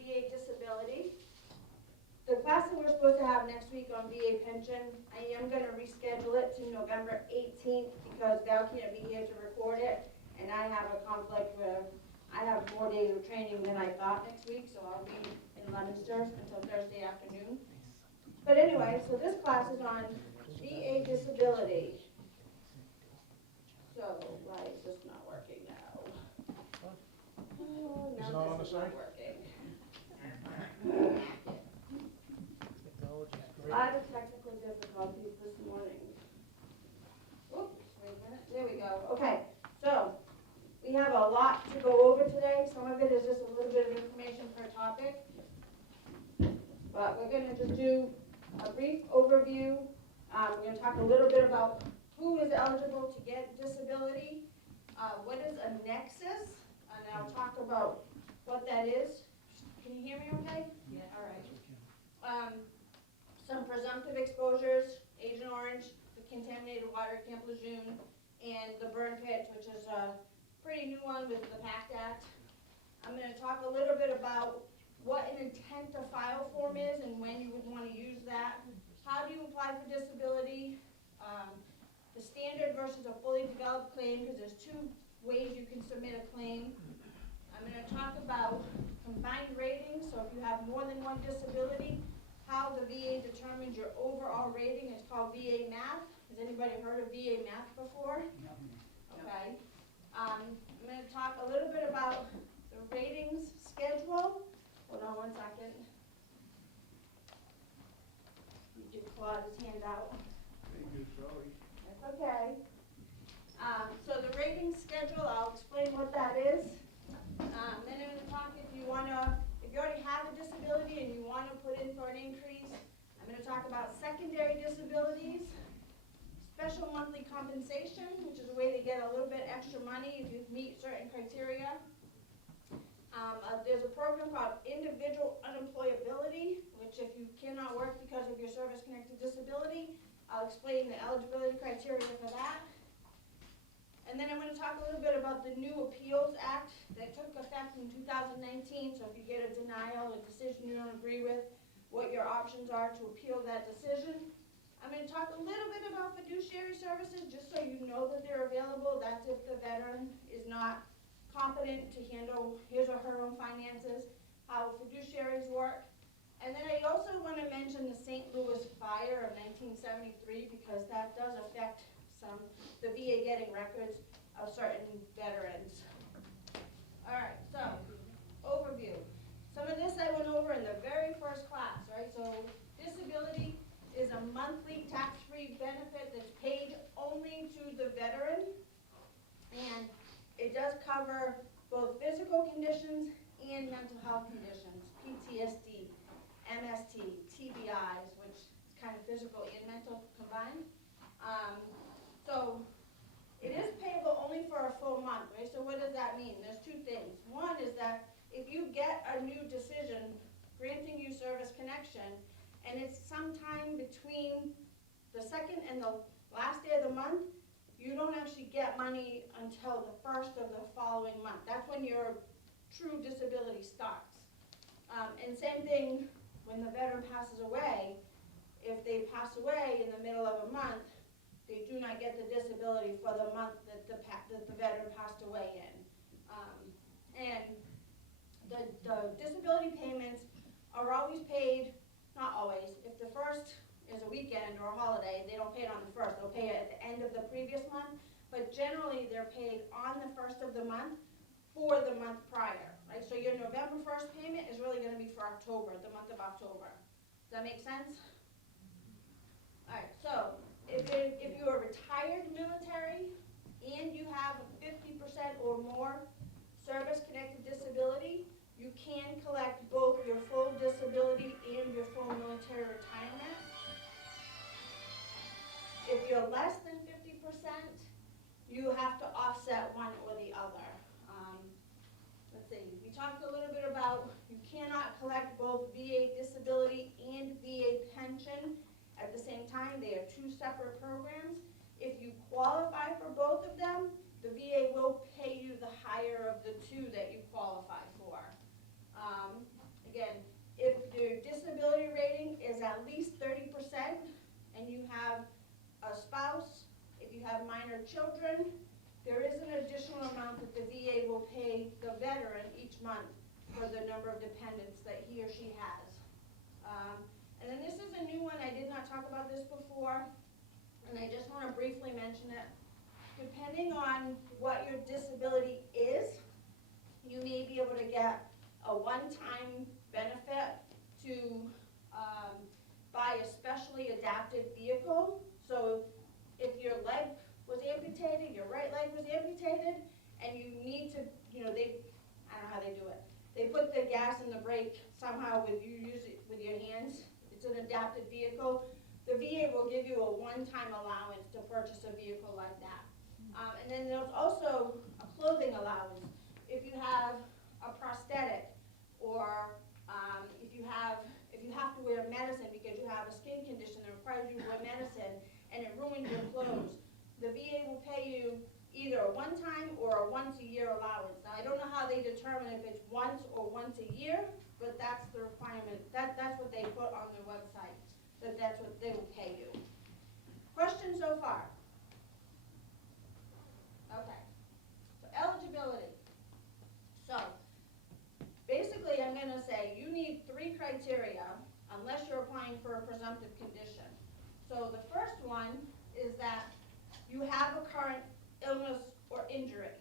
VA disability. The class that we're supposed to have next week on VA pension, I am going to reschedule it to November 18th because Val can't be here to record it, and I have a conflict where I have more days of training than I thought next week, so I'll be in Leominster until Thursday afternoon. But anyway, so this class is on VA disability. So why is this not working now? Oh, Is it no, all on the this is not site? working. Technology's A great. lot of technical difficulties this morning. Oops, wait a minute. There we go. Okay, so we have a lot to go over today. Some of it is just a little bit of information per topic. But we're going to just do a brief overview. We're going to talk a little bit about who is eligible to get disability, what is a nexus, and I'll talk about what that is. Can you hear me okay? Yeah. All right. Some presumptive exposures, Agent Orange, the contaminated water at Camp Lejeune, and the burn pits, which is a pretty new one with the PACT Act. I'm going to talk a little bit about what an intent to file form is and when you would want to use that. How do you apply for disability? The standard versus a fully developed claim, because there's two ways you can submit a claim. I'm going to talk about combined ratings, so if you have more than one disability, how the VA determines your overall rating. It's called VA Math. Has anybody heard of VA Math before? No. Okay. I'm going to talk a little bit about the ratings schedule. Hold on one second. You did claw his hand out. Thank you, sorry. That's okay. So the rating schedule, I'll explain what that is. Then I'm going to talk if you already have a disability and you want to put in for an increase. I'm going to talk about secondary disabilities, special monthly compensation, which is a way to get a little bit extra money if you meet certain criteria. There's a program called individual unemployability, which if you cannot work because of your service-connected disability, I'll explain the eligibility criteria for that. And then I'm going to talk a little bit about the new Appeals Act that took effect in 2019. So if you get a denial, a decision you don't agree with, what your options are to appeal that decision. I'm going to talk a little bit about fiduciary services, just so you know that they're available. That's if the veteran is not competent to handle his or her own finances, how fiduciaries work. And then I also want to mention the St. Louis fire of 1973, because that does affect the VA getting records of certain veterans. All right, so overview. Some of this I went over in the very first class, right? So disability is a monthly tax-free benefit that's paid only to the veteran, and it does cover both physical conditions and mental health conditions, PTSD, MST, TBIs, which is kind of physical and mental combined. So it is payable only for a full month, right? So what does that mean? There's two things. One is that if you get a new decision granting you service connection, and it's sometime between the second and the last day of the month, you don't actually get money until the first of the following month. That's when your true disability starts. And same thing when the veteran passes away. If they pass away in the middle of a month, they do not get the disability for the month that the veteran passed away in. And the disability payments are always paid, not always, if the first is a weekend or a holiday, they don't pay it on the first, they'll pay it at the end of the previous month, but generally they're paid on the first of the month for the month prior, right? So your November 1st payment is really going to be for October, the month of October. Does that make sense? All right, so if you are retired military and you have 50% or more service-connected disability, you can collect both your full disability and your full military retirement. If you're less than 50%, you have to offset one or the other. Let's see, we talked a little bit about you cannot collect both VA disability and VA pension at the same time. They are two separate programs. If you qualify for both of them, the VA will pay you the higher of the two that you qualify for. is at least 30% and you have a spouse, if you have minor children, there is an additional amount that the VA will pay the veteran each month for the number of dependents that he or she has. And then this is a new one. I did not talk about this before, and I just want to briefly mention it. Depending on what your disability is, you may be able to get a one-time benefit to buy a specially adapted vehicle. So if your leg was amputated, your right leg was amputated, and you need to, I don't know how they do it. They put the gas and the brake somehow with you use it with your hands. It's an adapted vehicle. The VA will give you a one-time allowance to purchase a vehicle like that. And then there's also a clothing allowance. If you have a prosthetic, or if you have to wear medicine because you have a skin condition that requires you to wear medicine and it ruins your clothes, the VA will pay you either a one-time or a once-a-year allowance. Now, I don't know how they determine if it's once or once a year, but that's the requirement. That's what they put on their website, that's what they will pay you. Questions so far? Okay. So eligibility. So basically, I'm going to say you need 3 criteria unless you're applying for a presumptive condition. So the first one is that you have a current illness or injury.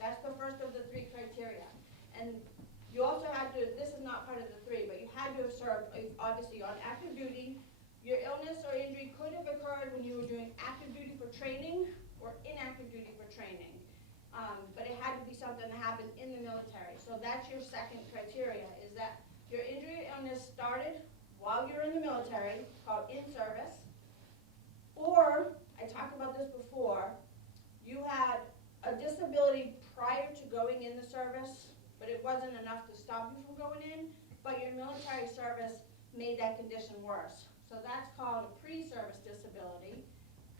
That's the first of the 3 criteria. And you also had to, this is not part of the 3, but you had to have served, obviously, on active duty. Your illness or injury could have occurred when you were doing active duty for training or inactive duty for training. But it had to be something that happened in the military. So that's your second criteria, is that your injury or illness started while you're in the military, called in service, or, I talked about this before, you had a disability prior to going in the service, but it wasn't enough to stop you from going in, but your military service made that condition worse. So that's called a pre-service disability.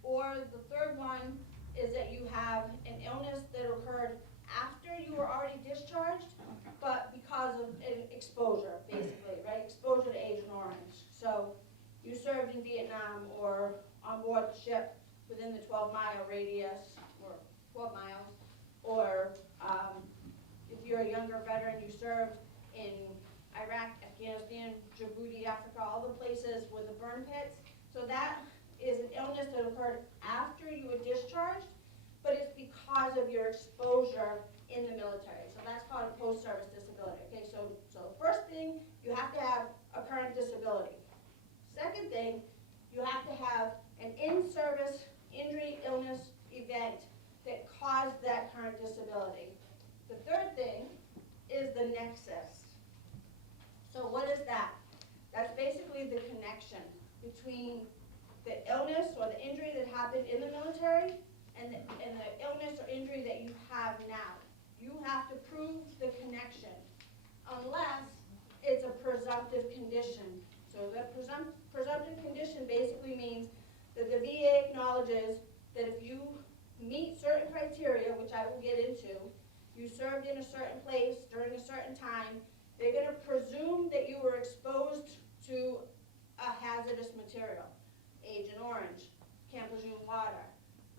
Or the third one is that you have an illness that occurred after you were already discharged, but because of an exposure, basically, right? Exposure to Agent Orange. So you served in Vietnam or on board the ship within the 12-mile radius, or 12 miles, or if you're a younger veteran, you served in Iraq, Afghanistan, Djibouti, Africa, all the places with the burn pits. So that is an illness that occurred after you were discharged, but it's because of your exposure in the military. So that's called a post-service disability. Okay, so first thing, you have to have a current disability. Second thing, you have to have an in-service injury, illness, event that caused that current disability. The third thing is the nexus. So what is that? That's basically the connection between the illness or the injury that happened in the military and the illness or injury that you have now. You have to prove the connection unless it's a presumptive condition. So the presumptive condition basically means that the VA acknowledges that if you meet certain criteria, which I will get into, you served in a certain place during a certain time, they're going to presume that you were exposed to a hazardous material. Agent Orange, Camp Lejeune water,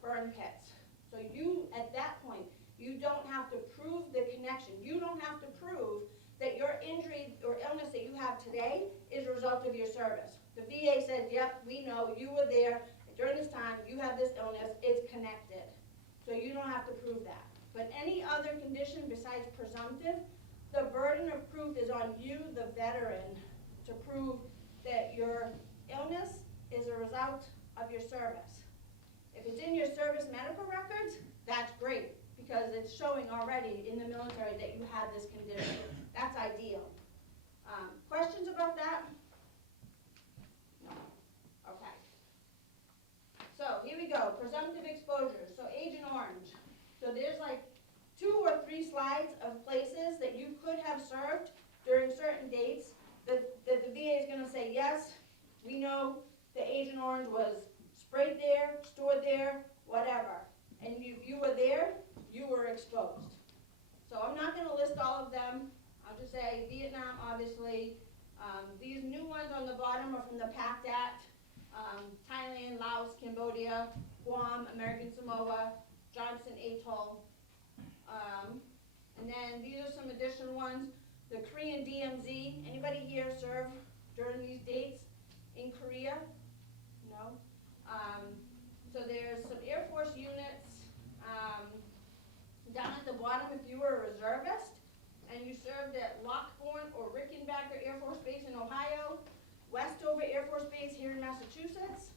burn pits. So you, at that point, you don't have to prove the connection. You don't have to prove that your injury or illness that you have today is a result of your service. The VA says, yep, we know you were there during this time, you have this illness, it's connected. So you don't have to prove that. But any other condition besides presumptive, the burden of proof is on you, the veteran, to prove that your illness is a result of your service. If it's in your service medical records, that's great, because it's showing already in the military that you had this condition. That's ideal. Questions about that? No. Okay. So here we go, presumptive exposure. So Agent Orange. So there's like 2 or 3 slides of places that you could have served during certain dates that the VA is going to say, yes, we know the Agent Orange was sprayed there, stored there, whatever. And if you were there, you were exposed. So I'm not going to list all of them. I'll just say Vietnam, obviously, These new ones on the bottom are from the PACT Act. Thailand, Laos, Cambodia, Guam, American Samoa, Johnson Atoll. And then these are some additional ones. The Korean DMZ. Anybody here serve during these dates in Korea? No? So there's some Air Force units. Down at the bottom, if you were a reservist and you served at Lockbourne or Rickenbacker Air Force Base in Ohio, Westover Air Force Base here in Massachusetts,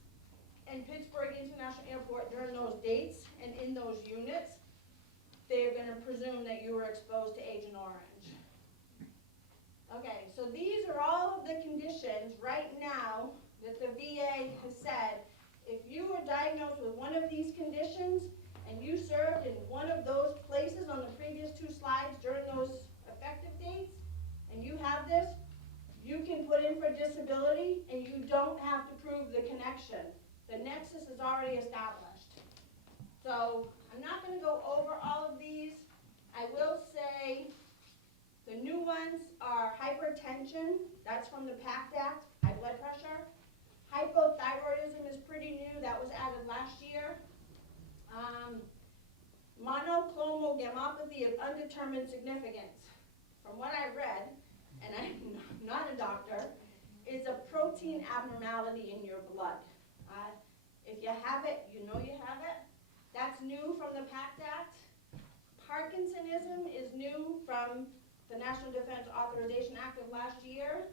and Pittsburgh International Airport during those dates and in those units, they're going to presume that you were exposed to Agent Orange. Okay, so these are all of the conditions right now that the VA has said, if you were diagnosed with one of these conditions and you served in one of those places on the previous two slides during those effective dates, and you have this, you can put in for disability and you don't have to prove the connection. The nexus is already established. So I'm not going to go over all of these. I will say the new ones are hypertension, that's from the PACT Act, high blood pressure. Hypothyroidism is pretty new, that was added last year. Monoclonal gammopathy of undetermined significance. From what I read, and I'm not a doctor, it's a protein abnormality in your blood. If you have it, you know you have it. That's new from the PACT Act. Parkinsonism is new from the National Defense Authorization Act of last year.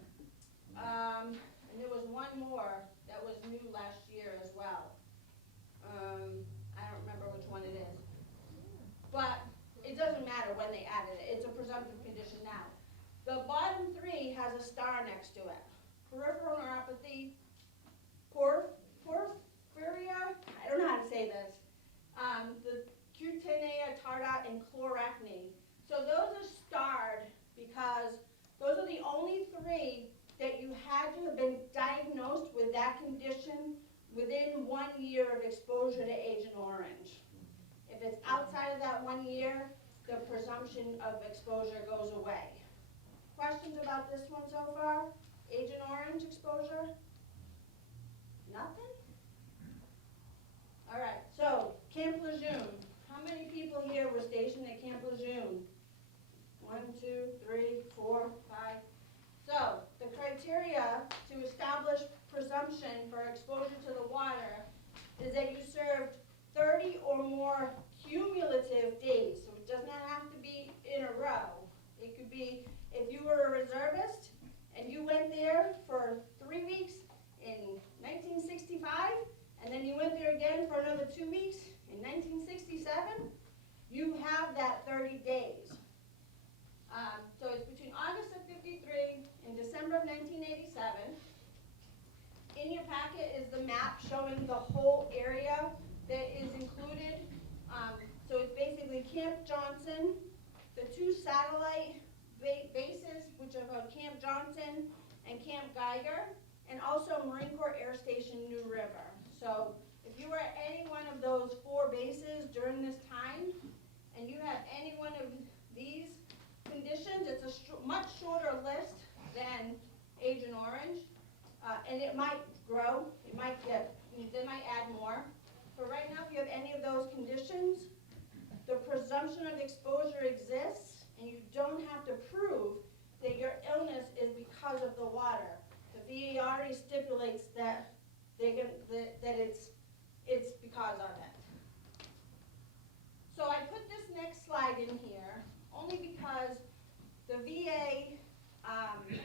And there was one more that was new last year as well. I don't remember which one it is. But it doesn't matter when they added it. It's a presumptive condition now. The bottom three has a star next to it. Peripheral neuropathy, porphyria, I don't know how to say this, the cutanea tarda, and chloracne. So those are starred because those are the only three that you had to have been diagnosed with that condition within 1 year of exposure to Agent Orange. If it's outside of that 1 year, the presumption of exposure goes away. Questions about this one so far? Agent Orange exposure? Nothing? All right, so Camp Lejeune. How many people here were stationed at Camp Lejeune? 1, 2, 3, 4, 5. So the criteria to establish presumption for exposure to the water is that you served 30 or more cumulative days. So it does not have to be in a row. It could be if you were a reservist and you went there for 3 weeks in 1965, and then you went there again for another 2 weeks in 1967, you have that 30 days. So it's between August of 53 and December of 1987. In your packet is the map showing the whole area that is included. So it's basically Camp Johnson, the 2 satellite bases, which are called Camp Johnson and Camp Geiger, and also Marine Corps Air Station New River. So if you were at any one of those 4 bases during this time, and you have any one of these conditions, it's a much shorter list than Agent Orange, and it might grow, they might add more. But right now, if you have any of those conditions, the presumption of exposure exists, and you don't have to prove that your illness is because of the water. The VA already stipulates that it's because of it. So I put this next slide in here only because the VA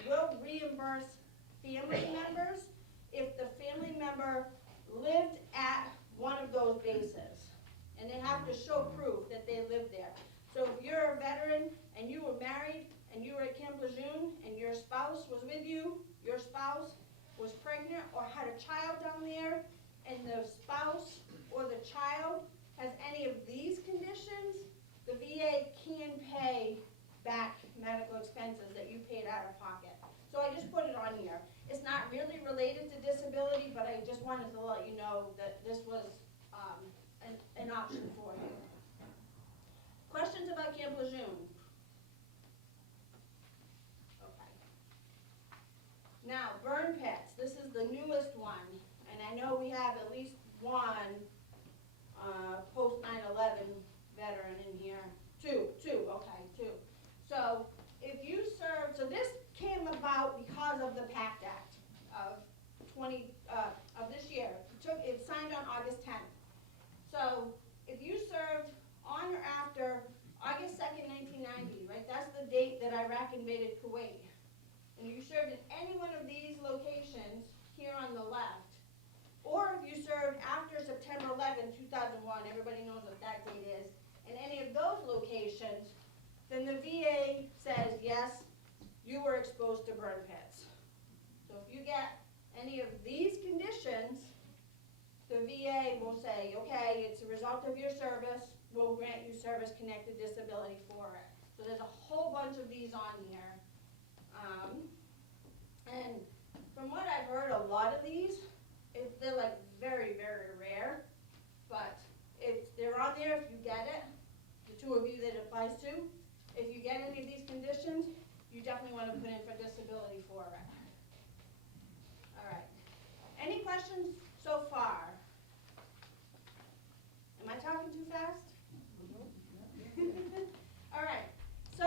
will reimburse family members if the family member lived at one of those bases. And they have to show proof that they lived there. So if you're a veteran and you were married and you were at Camp Lejeune and your spouse was with you, your spouse was pregnant or had a child down there, and the spouse or the child has any of these conditions, the VA can pay back medical expenses that you paid out of pocket. So I just put it on here. It's not really related to disability, but I just wanted to let you know that this was an option for you. Questions about Camp Lejeune? Okay. Now, burn pits, this is the newest one, and I know we have at least one post 9/11 veteran in here. Two, okay, two. So if you serve, so this came about because of the PACT Act of of this year. It signed on August 10th. So if you served on or after August 2nd, 1990, right? That's the date that Iraq invaded Kuwait. And you served in any one of these locations here on the left, or if you served after September 11, 2001, everybody knows what that date is, in any of those locations, then the VA says, yes, you were exposed to burn pits. So if you get any of these conditions, the VA will say, okay, it's a result of your service, we'll grant you service-connected disability for it. So there's a whole bunch of these on here. And from what I've heard, a lot of these, they're like very, very rare, but they're on there if you get it. The two of you that it applies to, if you get any of these conditions, you definitely want to put in for disability for it. All right. Any questions so far? Am I talking too fast? All right. So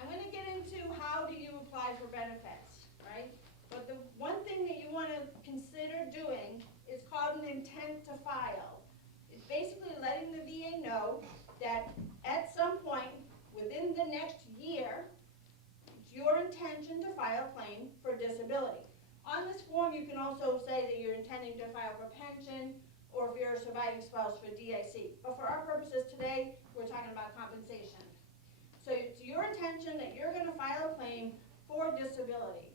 I'm going to get into how do you apply for benefits, right? But the one thing that you want to consider doing is called an intent to file. It's basically letting the VA know that at some point within the next year, it's your intention to file a claim for disability. On this form, you can also say that you're intending to file for pension, or if you're a surviving spouse, for DIC. But for our purposes today, we're talking about compensation. So it's your intention that you're going to file a claim for disability.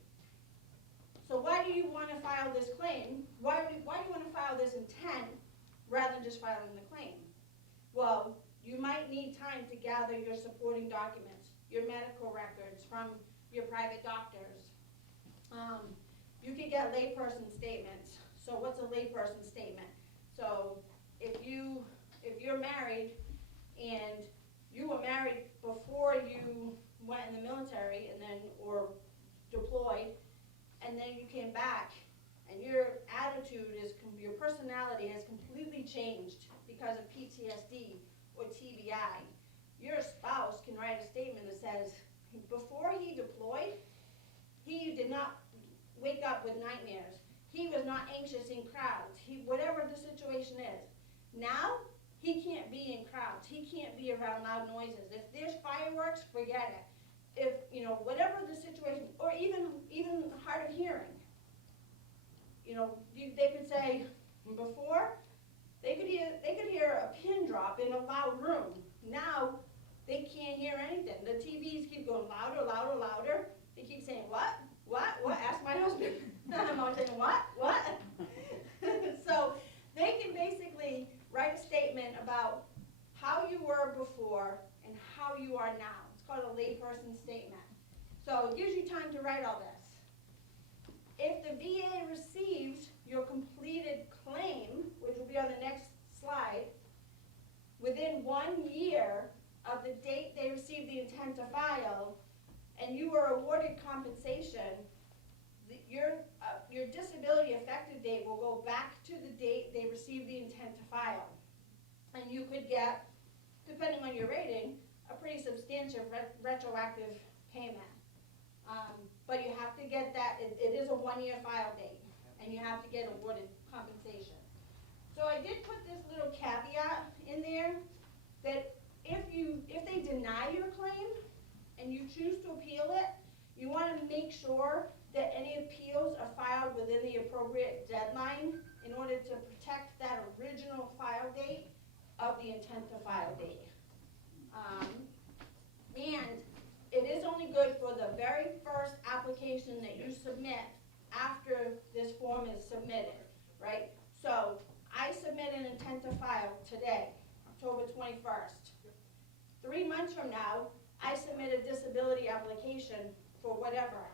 So why do you want to file this claim? Why do you want to file this intent rather than just filing the claim? Well, you might need time to gather your supporting documents, your medical records from your private doctors. You can get layperson statements. So what's a layperson statement? So if you're married and you were married before you went in the military and then or deployed, and then you came back, and your attitude your personality has completely changed because of PTSD or TBI, your spouse can write a statement that says, before he deployed, he did not wake up with nightmares. He was not anxious in crowds. Whatever the situation is. Now, he can't be in crowds. He can't be around loud noises. If there's fireworks, forget it. If, whatever the situation, or even hard of hearing. They could say, before, they could hear a pin drop in a loud room. Now, they can't hear anything. The TVs keep going louder, louder, louder. They keep saying, what? Ask my husband. I'm always saying, what? So, they can basically write a statement about how you were before and how you are now. It's called a layperson statement. So it gives you time to write all this. If the VA receives your completed claim, which will be on the next slide, within 1 year of the date they received the intent to file, and you were awarded compensation, your disability effective date will go back to the date they received the intent to file. And you could get, depending on your rating, a pretty substantial retroactive payment. But you have to get that, it is a 1 year file date, and you have to get awarded compensation. So I did put this little caveat in there that if they deny your claim and you choose to appeal it, you want to make sure that any appeals are filed within the appropriate deadline in order to protect that original file date of the intent to file date. And it is only good for the very first application that you submit after this form is submitted, right? So I submit an intent to file today, October 21st. 3 months from now, I submit a disability application for whatever.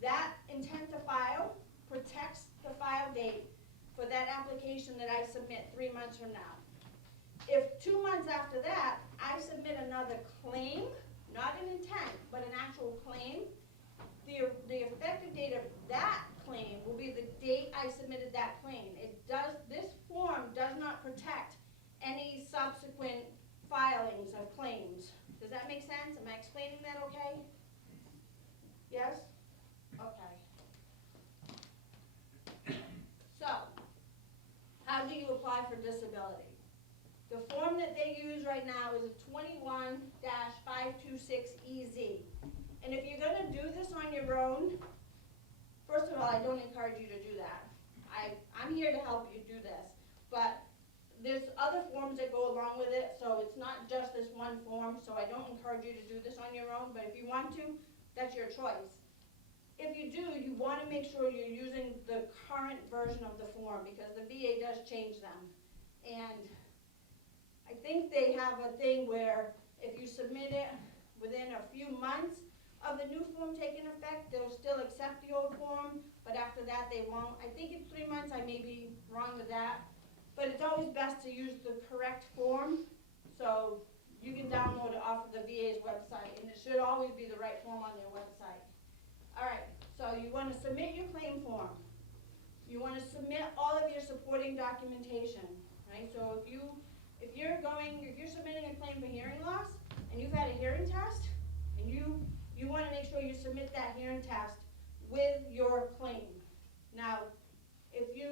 That intent to file protects the file date for that application that I submit 3 months from now. If 2 months after that, I submit another claim, not an intent, but an actual claim, the effective date of that claim will be the date I submitted that claim. This form does not protect any subsequent filings of claims. Does that make sense? Am I explaining that okay? Yes? Okay. So, how do you apply for disability? The form that they use right now is a 21-526EZ. And if you're gonna do this on your own, first of all, I don't encourage you to do that. I'm here to help you do this. But there's other forms that go along with it, so it's not just this one form, so I don't encourage you to do this on your own, but if you want to, that's your choice. If you do, you want to make sure you're using the current version of the form because the VA does change them. And I think they have a thing where if you submit it within a few months of the new form taking effect, they'll still accept the old form, but after that they won't. I think it's 3 months, I may be wrong with that, but it's always best to use the correct form, so you can download it off of the VA's website, and it should always be the right form on their website. All right, so you want to submit your claim form. You want to submit all of your supporting documentation, right? So if you're submitting a claim for hearing loss and you've had a hearing test, and you want to make sure you submit that hearing test with your claim. Now,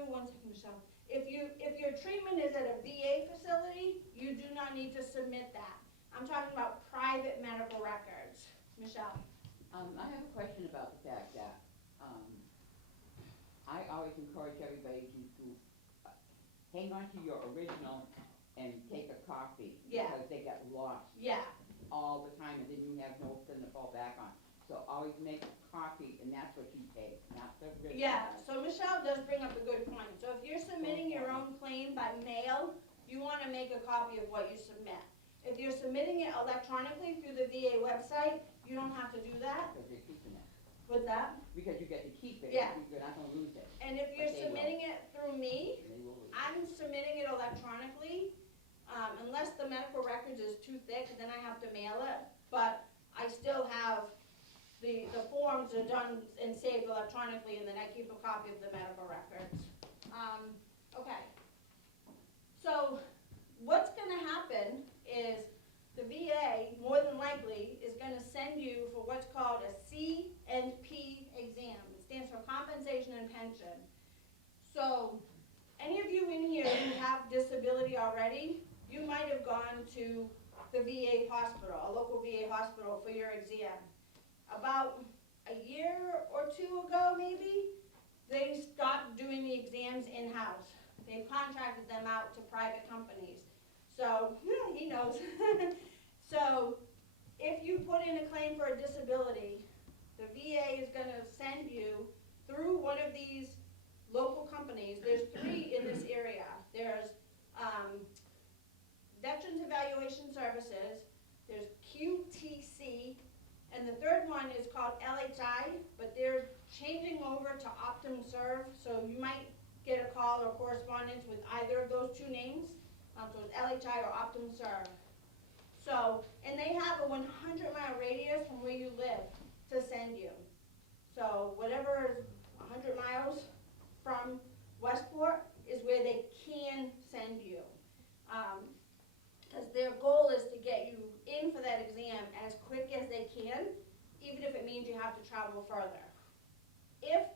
one second, Michelle. If your treatment is at a VA facility, you do not need to submit that. I'm talking about private medical records. Michelle. I have a question about the fact that I always encourage everybody to hang on to your original and take a copy. Yeah. Because they get lost. Yeah. All the time, and then you have no thing to fall back on. So always make a copy, and that's what you pay, not the original. Yeah, so Michelle does bring up a good point. So if you're submitting your own claim by mail, you want to make a copy of what you submit. If you're submitting it electronically through the VA website, you don't have to do that. Because you're keeping it. With that? Because you get to keep it. Yeah. You're not going to lose it. And if you're submitting it through me, They will lose it. I'm submitting it electronically, unless the medical records is too thick, then I have to mail it. But I still have the forms are done and saved electronically, and then I keep a copy of the medical records. Okay. So what's going to happen is the VA, more than likely, is going to send you for what's called a C&P exam. It stands for Compensation and Pension. So any of you in here who have disability already, you might have gone to the VA hospital, a local VA hospital, for your exam. About a year or two ago, maybe, they stopped doing the exams in-house. They contracted them out to private companies. So, he knows. So, if you put in a claim for a disability, the VA is going to send you through one of these local companies. There's 3 in this area. There's Veterans Evaluation Services, there's QTC, and the third one is called LHI, but they're changing over to OptumServe, so you might get a call or correspondence with either of those 2 names. So it's LHI or OptumServe. So, and they have a 100-mile radius from where you live to send you. So whatever is 100 miles from Westport is where they can send you. Because their goal is to get you in for that exam as quick as they can, even if it means you have to travel further. If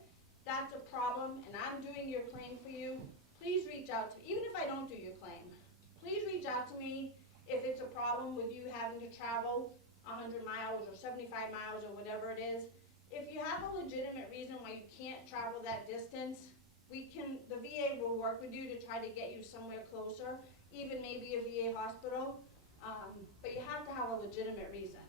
that's a problem and I'm doing your claim for you, please reach out to me. Even if I don't do your claim, please reach out to me if it's a problem with you having to travel 100 miles or 75 miles or whatever it is. If you have a legitimate reason why you can't travel that distance, the VA will work with you to try to get you somewhere closer, even maybe a VA hospital, but you have to have a legitimate reason.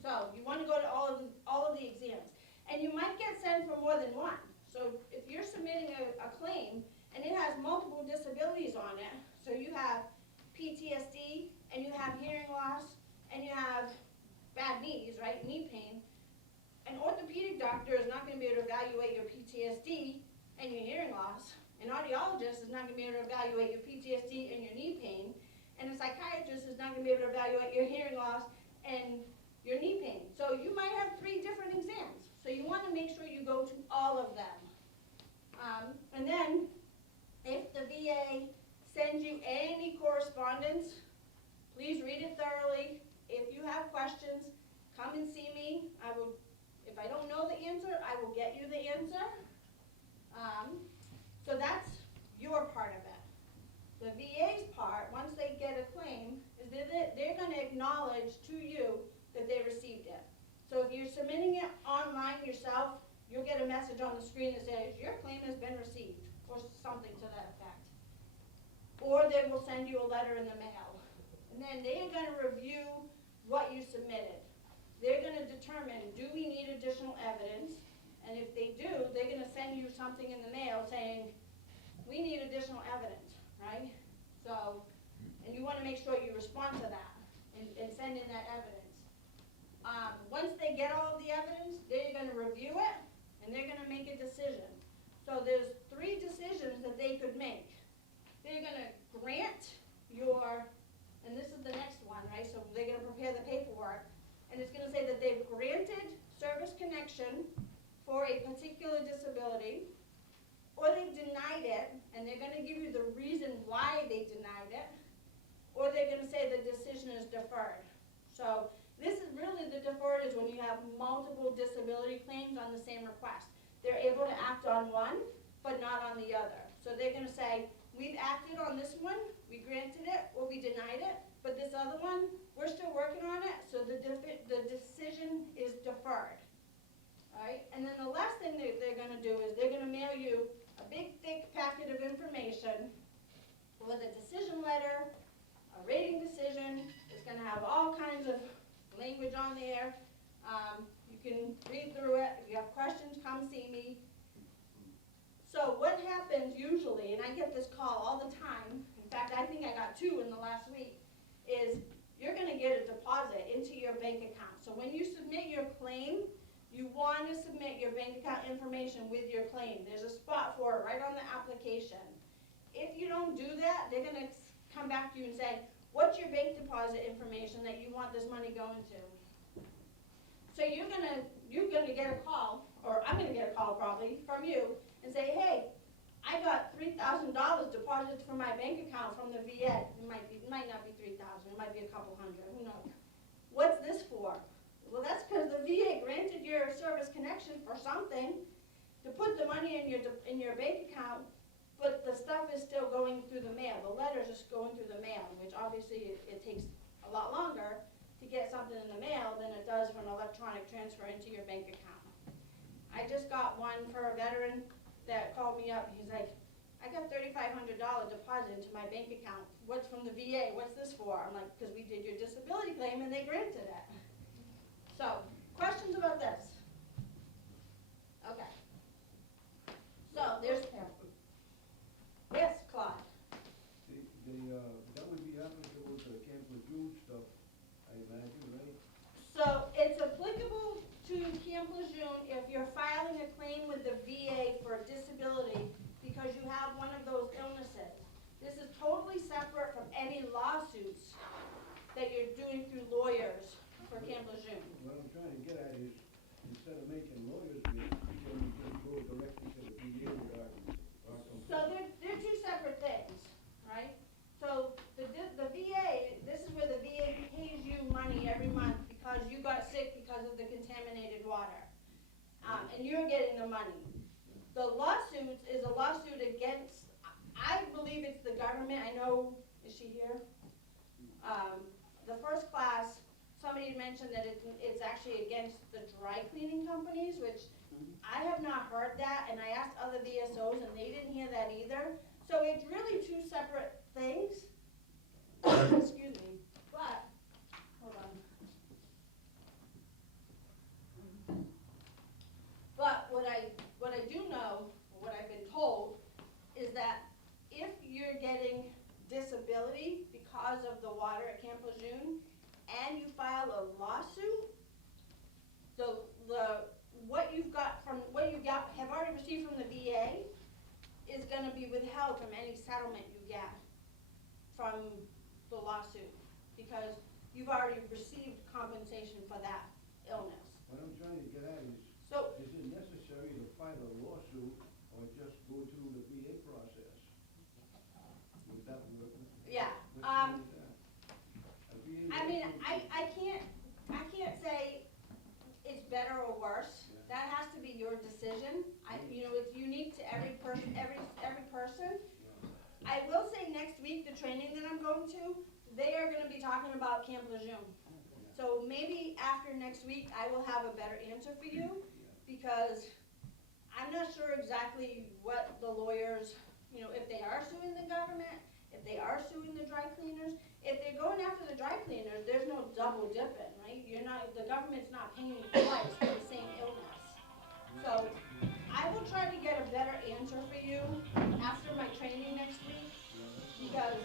So you want to go to all of the exams, and you might get sent for more than one. So if you're submitting a claim and it has multiple disabilities on it, so you have PTSD and you have hearing loss and you have bad knees, right, knee pain, an orthopedic doctor is not going to be able to evaluate your PTSD and your hearing loss. An audiologist is not going to be able to evaluate your PTSD and your knee pain. And a psychiatrist is not going to be able to evaluate your hearing loss and your knee pain. So you might have 3 different exams. So you want to make sure you go to all of them. And then, if the VA sends you any correspondence, please read it thoroughly. If you have questions, come and see me. If I don't know the answer, I will get you the answer. So that's your part of it. The VA's part, once they get a claim, is that they're going to acknowledge to you that they received it. So if you're submitting it online yourself, you'll get a message on the screen that says, your claim has been received, or something to that effect. Or they will send you a letter in the mail. And then they're going to review what you submitted. They're going to determine, do we need additional evidence? And if they do, they're going to send you something in the mail saying, we need additional evidence, right? So, and you want to make sure you respond to that and send in that evidence. Once they get all of the evidence, they're going to review it, and they're going to make a decision. So there's 3 decisions that they could make. They're going to grant your, and this is the next one, right? So they're going to prepare the paperwork, and it's going to say that they've granted service connection for a particular disability, or they've denied it, and they're going to give you the reason why they denied it, or they're going to say the decision is deferred. So this is really, the deferred is when you have multiple disability claims on the same request. They're able to act on one, but not on the other. So they're going to say, we've acted on this one, we granted it, or we denied it, but this other one, we're still working on it, so the decision is deferred. All right? And then the last thing they're going to do is they're going to mail you a big, thick packet of information with a decision letter, a rating decision. It's going to have all kinds of language on there. You can read through it. If you have questions, come see me. So what happens usually, and I get this call all the time, in fact, I think I got 2 in the last week, is you're going to get a deposit into your bank account. So when you submit your claim, you want to submit your bank account information with your claim. There's a spot for it right on the application. If you don't do that, they're going to come back to you and say, what's your bank deposit information that you want this money going to? So you're gonna get a call, or I'm gonna get a call probably from you and say, hey, I got $3,000 deposited from my bank account from the VA. It might not be 3,000. It might be a couple hundred. Who knows? What's this for? Well, that's because the VA granted your service connection for something to put the money in your bank account, but the stuff is still going through the mail. The letter's just going through the mail, which obviously it takes a lot longer to get something in the mail than it does for an electronic transfer into your bank account. I just got one for a veteran that called me up. He's like, I got $3,500 deposited into my bank account. What's from the VA? What's this for? I'm like, because we did your disability claim and they granted it. So, questions about this? Okay. So, there's, yes, Claude. That would be applicable to the Camp Lejeune stuff, I imagine, right? So it's applicable to Camp Lejeune if you're filing a claim with the VA for a disability because you have one of those illnesses. This is totally separate from any lawsuits that you're doing through lawyers for Camp Lejeune. What I'm trying to get at is, instead of making lawyers, can we just go directly to the VA with our complaint? So they're 2 separate things, right? So the VA, this is where the VA pays you money every month because you got sick because of the contaminated water. And you're getting the money. The lawsuits is a lawsuit against, I believe it's the government. I know, is she here? The first class, somebody mentioned that it's actually against the dry cleaning companies, which I have not heard that, and I asked other VSOs and they didn't hear that either. So it's really 2 separate things. Excuse me. But, hold on. But what I do know, what I've been told, is that if you're getting disability because of the water at Camp Lejeune, and you file a lawsuit, what you have already received from the VA is going to be withheld from any settlement you get from the lawsuit, because you've already received compensation for that illness. What I'm trying to get at So, is it necessary to file a lawsuit or just go through the VA process? Would that work? yeah, Which one is that? A VA I mean, lawsuit- I can't say it's better or worse. Yeah. That has to be your decision. It's unique to every person, every person. Yeah. I will say next week, the training that I'm going to, they are gonna be talking about Camp Lejeune. So maybe after next week, I will have a better answer for you, because I'm not sure exactly what the lawyers, if they are suing the government, if they are suing the dry cleaners. If they're going after the dry cleaners, there's no double dipping, right? The government's not paying you twice for the same illness. So I will try to get a better answer for you after my training next week, because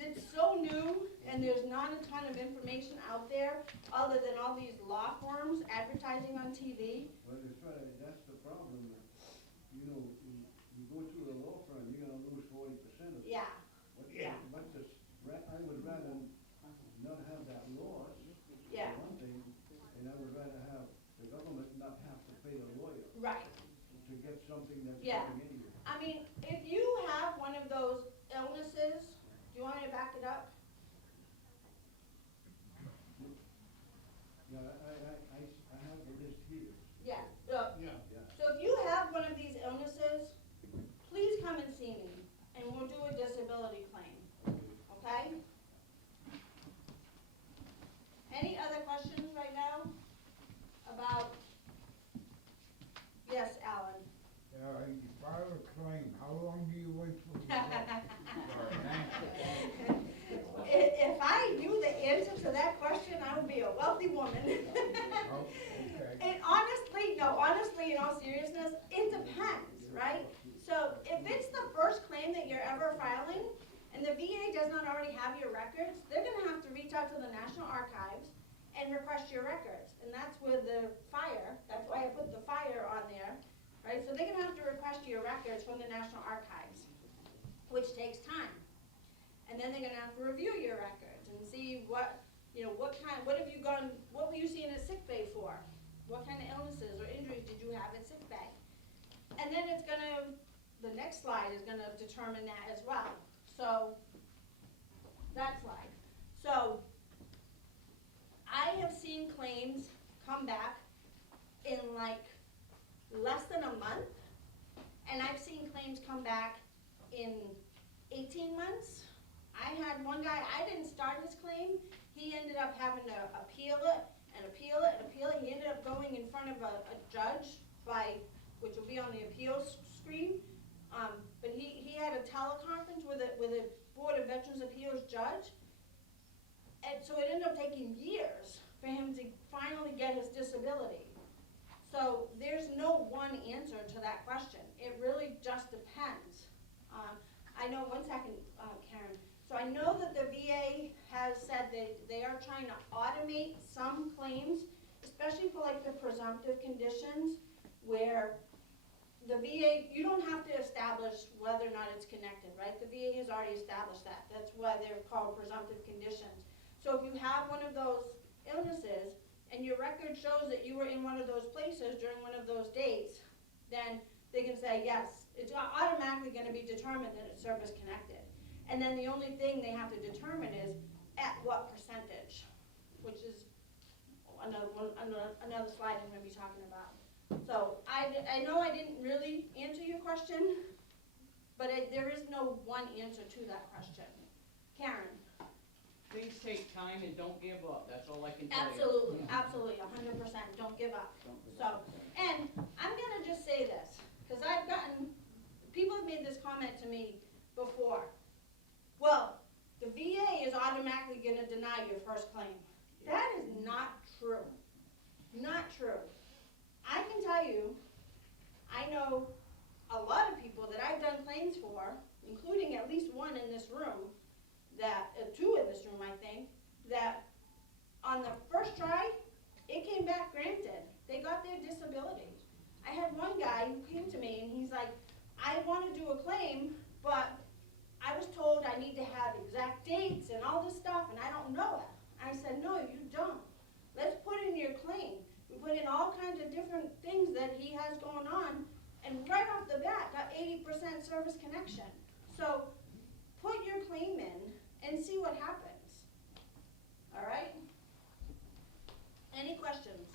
it's so new and there's not a ton of information out there other than all these law firms advertising on TV. Well, that's the problem. You go through a law firm, you're gonna lose 40% of it. Yeah, I would rather not have that loss, yeah, for one thing, and I would rather have the government not have to pay a lawyer right. to get something that's Yeah. coming in here. I mean, if you have one of those illnesses, do you want me to back it up? Yeah, I have the list here. Yeah. Yeah. So if you have one of these illnesses, please come and see me, and we'll do a disability claim, okay? Any other questions right now about? Yes, Alan? You file a claim, how long do you wait for the answer? If I knew the answer to that question, I would be a wealthy woman. Oh, okay. And honestly, in all seriousness, it depends, right? So if it's the first claim that you're ever filing, and the VA does not already have your records, they're gonna have to reach out to the National Archives and request your records. And that's with the fire, that's why I put the fire on there, right? So they're gonna have to request your records from the National Archives, which takes time. And then they're gonna have to review your records and see what were you seeing at sick bay for? What kind of illnesses or injuries did you have at sick bay? And then the next slide is gonna determine that as well. So, that slide. So, I have seen claims come back in like less than a month, and I've seen claims come back in 18 months. I had one guy, I didn't start his claim, he ended up having to appeal it, and appeal it, and appeal it. He ended up going in front of a judge which will be on the appeals screen. But he had a teleconference with a Board of Veterans Appeals judge. And so it ended up taking years for him to finally get his disability. So there's no one answer to that question. It really just depends. I know, one second, Karen. So I know that the VA has said they are trying to automate some claims, especially for like the presumptive conditions, where the VA, you don't have to establish whether or not it's connected, right? The VA has already established that. That's why they're called presumptive conditions. So if you have one of those illnesses and your record shows that you were in one of those places during one of those dates, then they can say, yes, it's automatically going to be determined that it's service connected. And then the only thing they have to determine is at what percentage, which is another slide I'm going to be talking about. So I know I didn't really answer your question, but there is no one answer to that question. Karen? Things take time and don't give up, that's all I can tell you. Absolutely, 100%, don't give up. Don't give So, up. and I'm gonna just say this, because people have made this comment to me before. Well, the VA is automatically gonna deny your first claim. That is not true. Not true. I can tell you, I know a lot of people that I've done claims for, including at least one in this room, two in this room, I think, that on the first try, it came back granted. They got their disability. I had one guy who came to me and he's like, I want to do a claim, but I was told I need to have exact dates and all this stuff, and I don't know it. said, no, you don't. Let's put in your claim. We put in all kinds of different things that he has going on, and right off the bat, got 80% service connection. So, put your claim in and see what happens. All right? Any questions?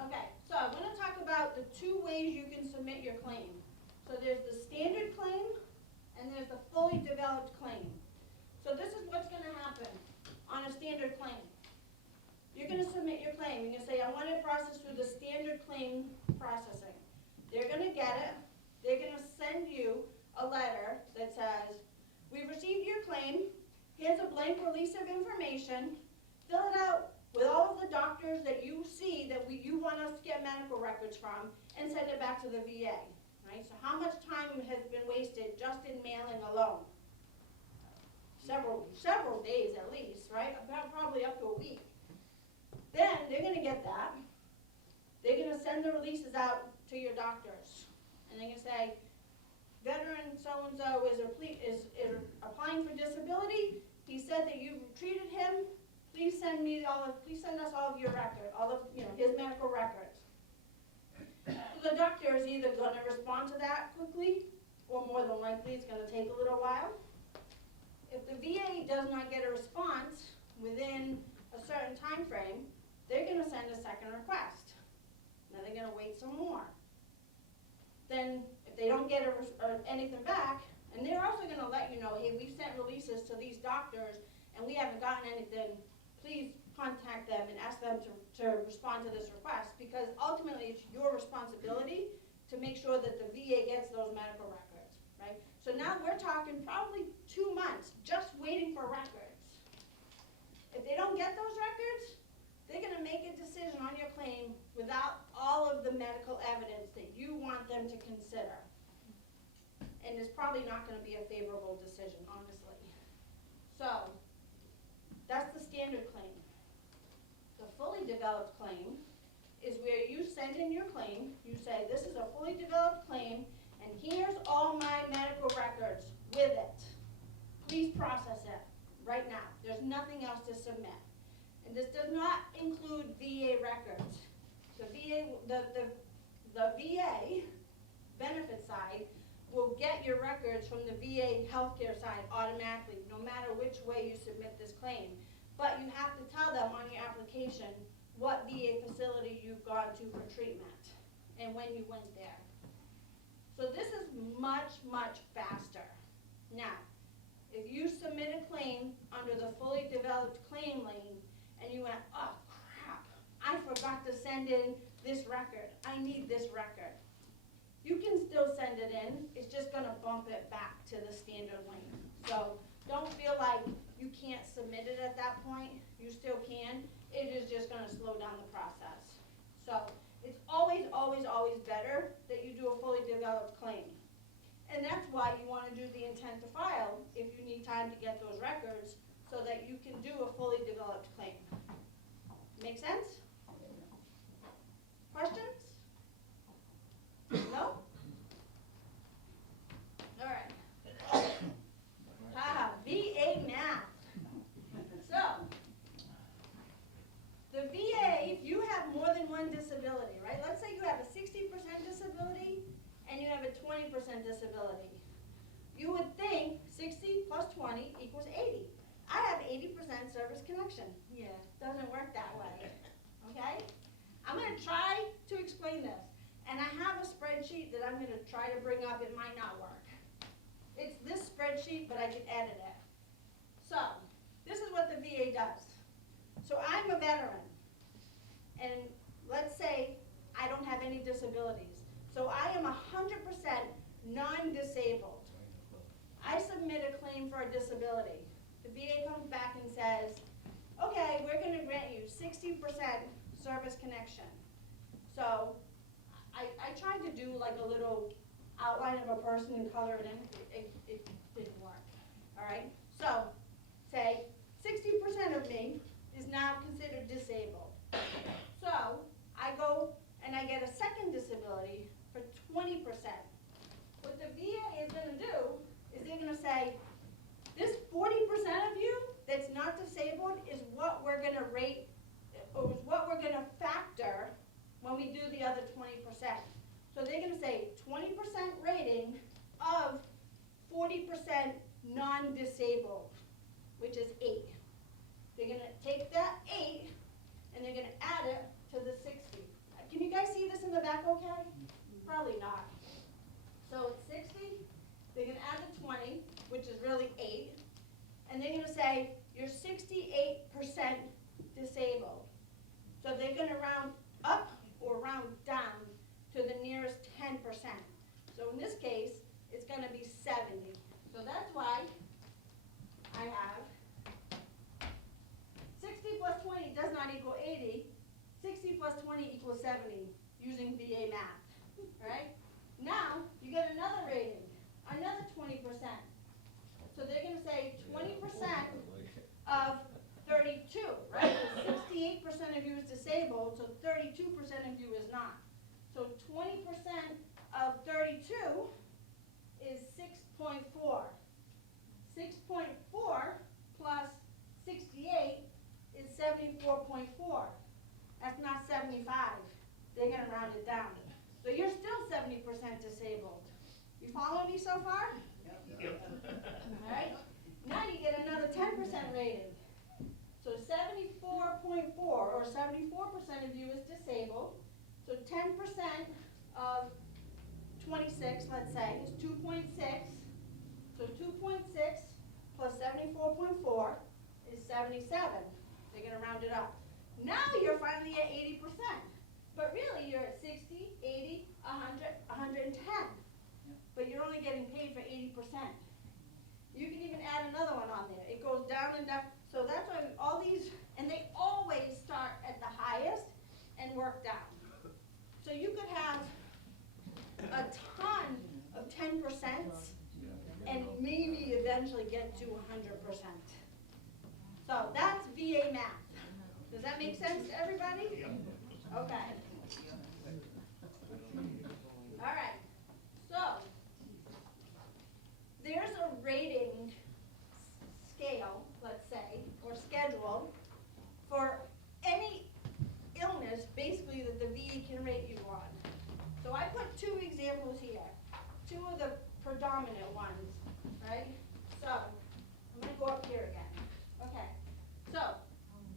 Okay, so I'm going to talk about the two ways you can submit your claim. So there's the standard claim, and there's the fully developed claim. So this is what's going to happen on a standard claim. You're going to submit your claim. You're going to say, I want it processed through the standard claim processing. They're going to get it. They're going to send you a letter that says, we've received your claim. Here's a blank release of information. Fill it out with all of the doctors that you see that you want us to get medical records from, and send it back to the VA. Right? So how much time has been wasted just in mailing alone? Several days at least, right? About probably up to a week. Then they're going to get that. They're going to send the releases out to your doctors, and they're going to say, veteran so-and-so is applying for disability. He said that you've treated him. Please send us all of your record, his medical records. So the doctor is either going to respond to that quickly, or more than likely it's going to take a little while. If the VA does not get a response within a certain time frame, they're going to send a second request. Then they're going to wait some more. Then, if they don't get anything back, and they're also going to let you know, hey, we've sent releases to these doctors, and we haven't gotten anything, please contact them and ask them to respond to this request, because ultimately it's your responsibility to make sure that the VA gets those medical records, right? So now we're talking probably 2 months just waiting for records. If they don't get those records, they're going to make a decision on your claim without all of the medical evidence that you want them to consider. And it's probably not going to be a favorable decision, honestly. So, that's the standard claim. The fully developed claim is where you send in your claim, you say, this is a fully developed claim, and here's all my medical records with it. Please process it right now. There's nothing else to submit. And this does not include VA records. The VA benefit side will get your records from the VA healthcare side automatically, no matter which way you submit this claim. But you have to tell them on your application what VA facility you've gone to for treatment and when you went there. So this is much, much faster. Now, if you submit a claim under the fully developed claim lane and you went, oh crap, I forgot to send in this record. I need this record. You can still send it in. It's just going to bump it back to the standard lane. So don't feel like you can't submit it at that point. You still can. It is just going to slow down the process. So it's always, always, always better that you do a fully developed claim. And that's why you want to do the intent to file if you need time to get those records so that you can do a fully developed claim. Make sense? Questions? No? All right. VA math. So, the VA, if you have more than one disability, right? Let's say you have a 60% disability and you have a 20% disability. You would think 60 plus 20 equals 80. I have 80% service connection. Yeah, doesn't work that way. Okay? I'm going to try to explain this. And I have a spreadsheet that I'm going to try to bring up. It might not work. It's this spreadsheet, but I can edit it. So, this is what the VA does. So I'm a veteran. And let's say I don't have any disabilities. So I am 100% non-disabled. I submit a claim for a disability. The VA comes back and says, okay, we're going to grant you 60% service connection. So I tried to do like a little outline of a person and color it in. It didn't work. All right? So say 60% of me is now considered disabled. So I go and I get a second disability for 20%. What the VA is going to do is they're going to say, this 40% of you that's not disabled is when we do the other 20%. So they're gonna say 20% rating of 40% non-disabled, which is 8. They're gonna take that 8 and they're gonna add it to the 60. Can you guys see this in the back okay? Probably not. So it's 60, they're gonna add the 20, which is really 8, and they're gonna say you're 68% disabled. So they're gonna round up or round down to the nearest 10%. So in this case, it's gonna be 70. So that's why I have 60 plus 20 does not equal 80. 60 plus 20 equals 70 using VA math, right? Now, you get another rating, another 20%. So they're gonna say 20% of 32, right? 68% of you is disabled, so 32% of you is not. So 20% of 32 is 6.4. 6.4 plus 68 is 74.4. That's not 75. They're gonna round it down. So you're still 70% disabled. You follow me so far? Yep. All right. Now you get another 10% rating. So 74.4 or 74% of you is disabled. So 10% of 26, let's say, is 2.6. So 2.6 plus 74.4 is 77. They're going to round it up. Now you're finally at 80%. But really you're at 60, 80, 100, 110. But you're only getting paid for 80%. You can even add another one on there. It goes down and down. So that's why all these, and they always start at the highest and work down. So you could have a ton of 10% and maybe eventually get to 100%. So that's VA math. Does that make sense to everybody? Okay. All right. So there's a rating scale, let's say, or schedule for any illness basically that the VA can rate you on. So I put 2 examples here, 2 of the predominant ones, right? So I'm going to go up here again. Okay. So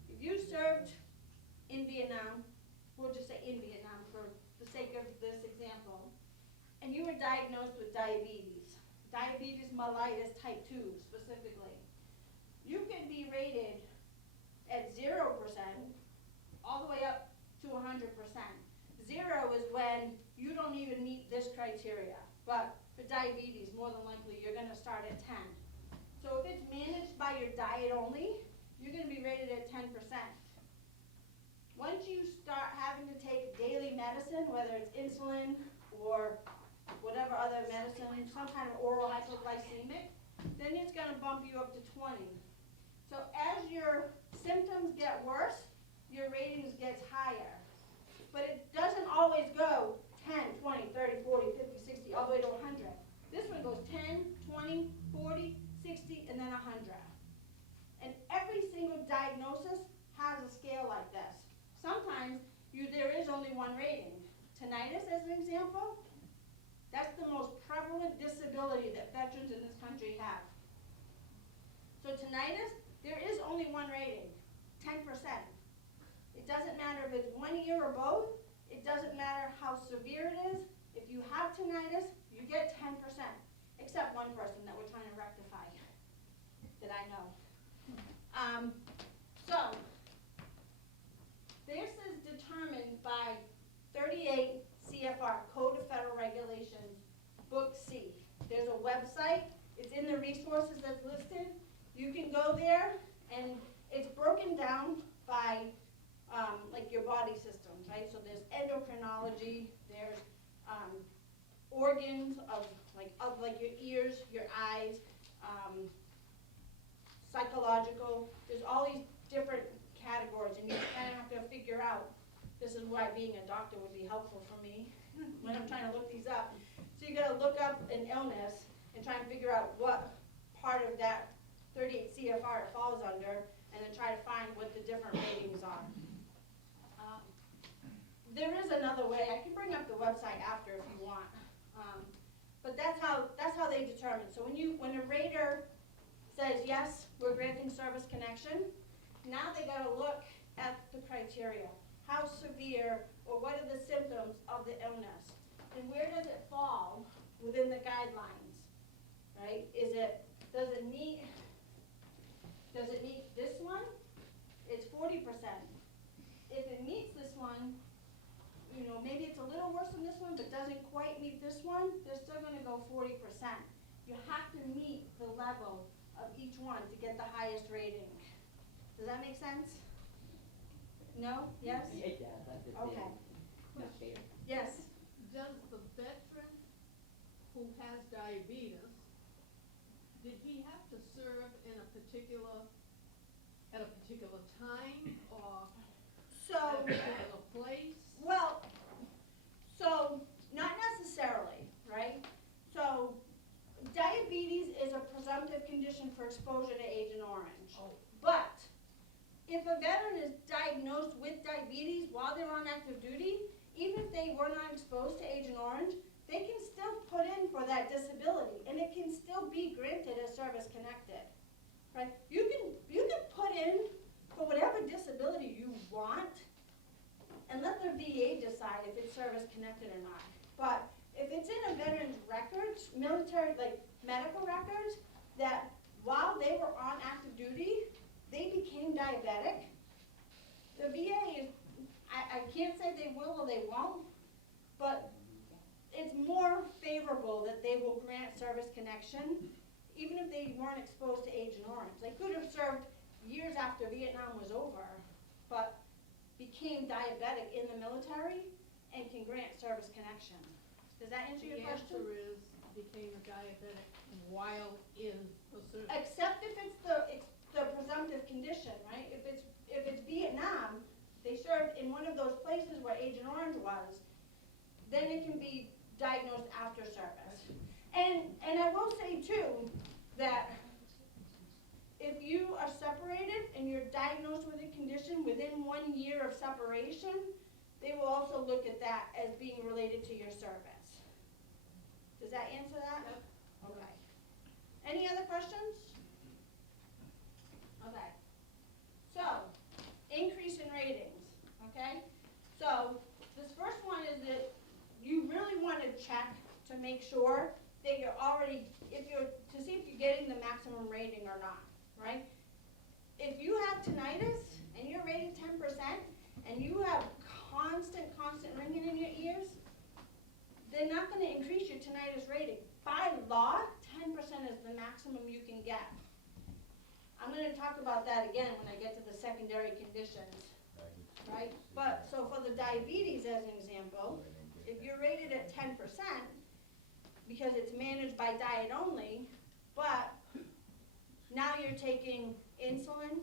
if you served in Vietnam, we'll just say in Vietnam for the sake of this example, and you were diagnosed with diabetes mellitus type 2 specifically, you can be rated at 0% all the way up to 100%. 0 is when you don't even meet this criteria, but for diabetes, more than likely, you're going to start at 10. So if it's managed by your diet only, you're going to be rated at 10%. Once you start having to take daily medicine, whether it's insulin or whatever other medicine, some kind of oral hypoglycemic, then it's going to bump you up to 20. So as your symptoms get worse, your ratings gets higher. But it doesn't always go 10, 20, 30, 40, 50, 60, all the way to 100. This one goes 10, 20, 40, 60, and then 100. And every single diagnosis has a scale like this. Sometimes there is only one rating. Tinnitus, as an example, that's the most prevalent disability that veterans in this country have. So tinnitus, there is only one rating, 10%. It doesn't matter if it's 1 year or both. It doesn't matter how severe it is. If you have tinnitus, you get 10%, except one person that we're trying to rectify that I know. So this is determined by 38 CFR, Code of Federal Regulations, Book C. There's a website. It's in the resources that's listed. You can go there, and it's broken down by like your body systems, right? So there's endocrinology, there's organs of like your ears, your eyes, psychological. There's all these different categories, and you kind of have to figure out. This is why being a doctor would be helpful for me when I'm trying to look these up. So you got to look up an illness and try and figure out what part of that 38 CFR it falls under, and then try to find what the different ratings are. there is another way, I can bring up the website after if you want. But that's how they determine. So when a rater says, yes, we're granting service connection, now they gotta look at the criteria. How severe, or what are the symptoms of the illness? And where does it fall within the guidelines, right? Does it meet this one? It's 40%. If it meets this one, you know, maybe it's a little worse than this one, but doesn't quite meet this one, they're still gonna go 40%. You have to meet the level of each one to get the highest rating. Does that make sense? No? Yes? It does, I just Okay. didn't. Not fair. Yes. Does the veteran who has diabetes, did he have to serve at a particular time or So, at a particular place? well, so not necessarily, right? So diabetes is a presumptive condition for exposure to Agent Orange. Oh. But if a veteran is diagnosed with diabetes while they're on active duty, even if they were not exposed to Agent Orange, they can still put in for that disability, and it can still be granted as service connected, right? You can put in for whatever disability you want, and let the VA decide if it's service connected or not. But if it's in a veteran's records, military, like medical records, that while they were on active duty, they became diabetic, the VA is, I can't say they will or they won't, but it's more favorable that they will grant service connection, even if they weren't exposed to Agent Orange. They could have served years after Vietnam was over, but became diabetic in the military and can grant service connection. Does that answer your question? The answer is, became a diabetic while in the service. Except if it's the presumptive condition, right? If it's Vietnam, they served in one of those places where Agent Orange was, then it can be diagnosed after service. And I will say too, that if you are separated and you're diagnosed with a condition within 1 year of separation, they will also look at that as being related to your service. Does that answer that? Yep. Okay. Any other questions? Okay. So, increase in ratings, okay? So, this first one is that you really want to check to make sure that you're already, to see if you're getting the maximum rating or not, right? If you have tinnitus and you're rated 10% and you have constant ringing in your ears, they're not going to increase your tinnitus rating. By law, 10% is the maximum you can get. I'm going to talk about that again when I get to the secondary conditions, right? But, so for the diabetes as an example, if you're rated at 10%, because it's managed by diet only, but now you're taking insulin